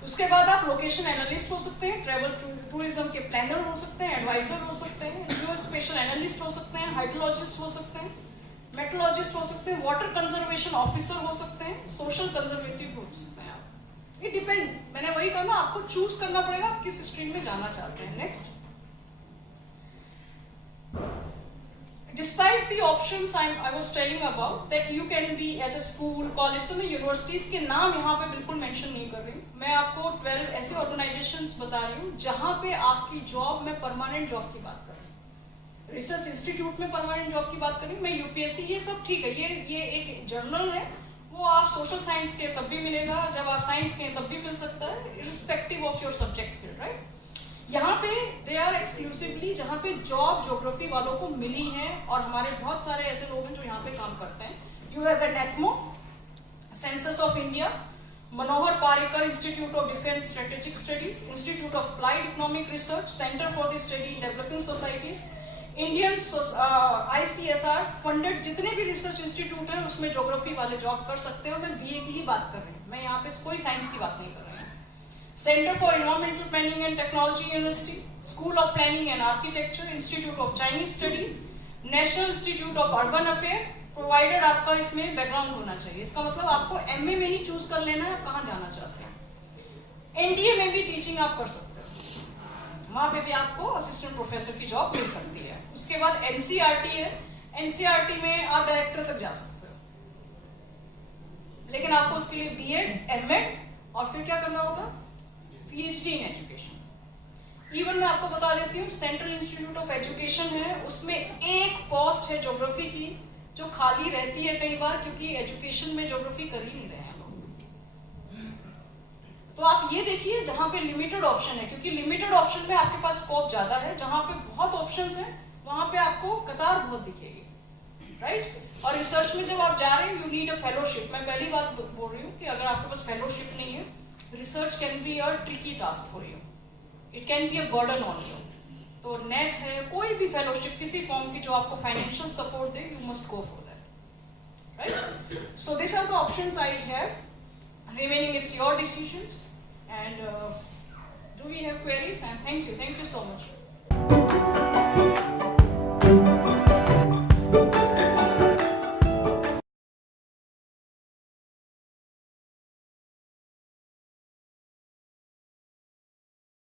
उसके बाद आप लोकेशन एनालिस्ट हो सकते हैं, ट्रैवल टूरिज्म के प्लानर हो सकते हैं, एडवाइजर हो सकते हैं, जियो स्पेशल एनालिस्ट हो सकते हैं, हाइड्रोलॉजिस्ट हो सकते हैं, मेट्रोलॉजिस्ट हो सकते हैं, वाटर कंजर्वेशन ऑफिसर हो सकते हैं, सोशल कंजर्वेटिव हो सकते हैं आप। ये डिपेंड, मैंने वही कहा ना, आपको चूज करना पड़ेगा आप किस स्ट्रीम में जाना चाहते हैं। Next, despite the options I was telling about that you can be at a school, college, so मैं यूनिवर्सिटीज के नाम यहाँ पे बिल्कुल मेंशन नहीं कर रही हूँ। मैं आपको 12 ऐसे ऑर्गेनाइजेशंस बता रही हूँ जहाँ पे आपकी जॉब में परमानेंट जॉब की बात कर रही हूँ, रिसर्च इंस्टीट्यूट में परमानेंट जॉब की बात कर रही हूँ। मैं यूपीएससी, ये सब ठीक है, ये एक जर्नल है, वो आप सोशल साइंस के तब भी मिलेगा, जब आप साइंस के तब भी मिल सकता है, irrespective of your subject field, right. यहाँ पे दे आर एक्सक्लूसिवली जहाँ पे जॉब ज्योग्राफी वालों को मिली है, और हमारे बहुत सारे ऐसे लोग हैं जो यहाँ पे काम करते हैं। You have an ECMO, census of India, Manohar Parrikar institute of defence strategic studies, institute of applied economic research, centre for the study in developing societies, Indian ICSR funded जितने भी रिसर्च इंस्टीट्यूट है उसमें ज्योग्राफी वाले जॉब कर सकते हो। मैं बीए की ही बात कर रही हूँ, मैं यहाँ पे कोई साइंस की बात नहीं कर रही हूँ। Center for Environmental Planning and Technology University, School of Planning and Architecture, Institute of Chinese Study, National Institute of Urban Affairs, provided आपका इसमें बैकग्राउंड होना चाहिए। इसका मतलब आपको एमए में ही चूज कर लेना है कहाँ जाना चाहते हैं। एनडीए में भी टीचिंग आप कर सकते हो, वहां पे भी आपको असिस्टेंट प्रोफेसर की जॉब मिल सकती है। उसके बाद एनसीईआरटी है, एनसीईआरटी में आप डायरेक्टर तक जा सकते हो, लेकिन आपको उसके लिए बीएड, एमएड और फिर क्या करना होगा, पीएचडी इन एजुकेशन। इवन मैं आपको बता देती हूँ, सेंट्रल इंस्टीट्यूट ऑफ एजुकेशन है, उसमें एक पोस्ट है ज्योग्राफी की जो खाली रहती है कई बार, क्योंकि एजुकेशन में ज्योग्राफी कर ही नहीं रहे हैं लोग। तो आप ये देखिए जहां पे लिमिटेड ऑप्शन है, क्योंकि लिमिटेड ऑप्शन में आपके पास स्कोप ज्यादा है, जहां पे बहुत ऑप्शंस हैं वहां पे आपको कतार बहुत दिखेगी, राइट। और रिसर्च में जब आप जा रहे हैं, यू नीड अ फेलोशिप। मैं पहली बात बोल रही हूँ कि अगर आपके पास फेलोशिप नहीं है, research can be a tricky task for you, it can be a burden on you. तो नेट है, कोई भी फेलोशिप किसी फॉर्म की जो आपको फाइनेंशियल सपोर्ट दे, you must go for that, right. So this are the options I have, remaining it's your decisions, and do we have queries? And thank you so much.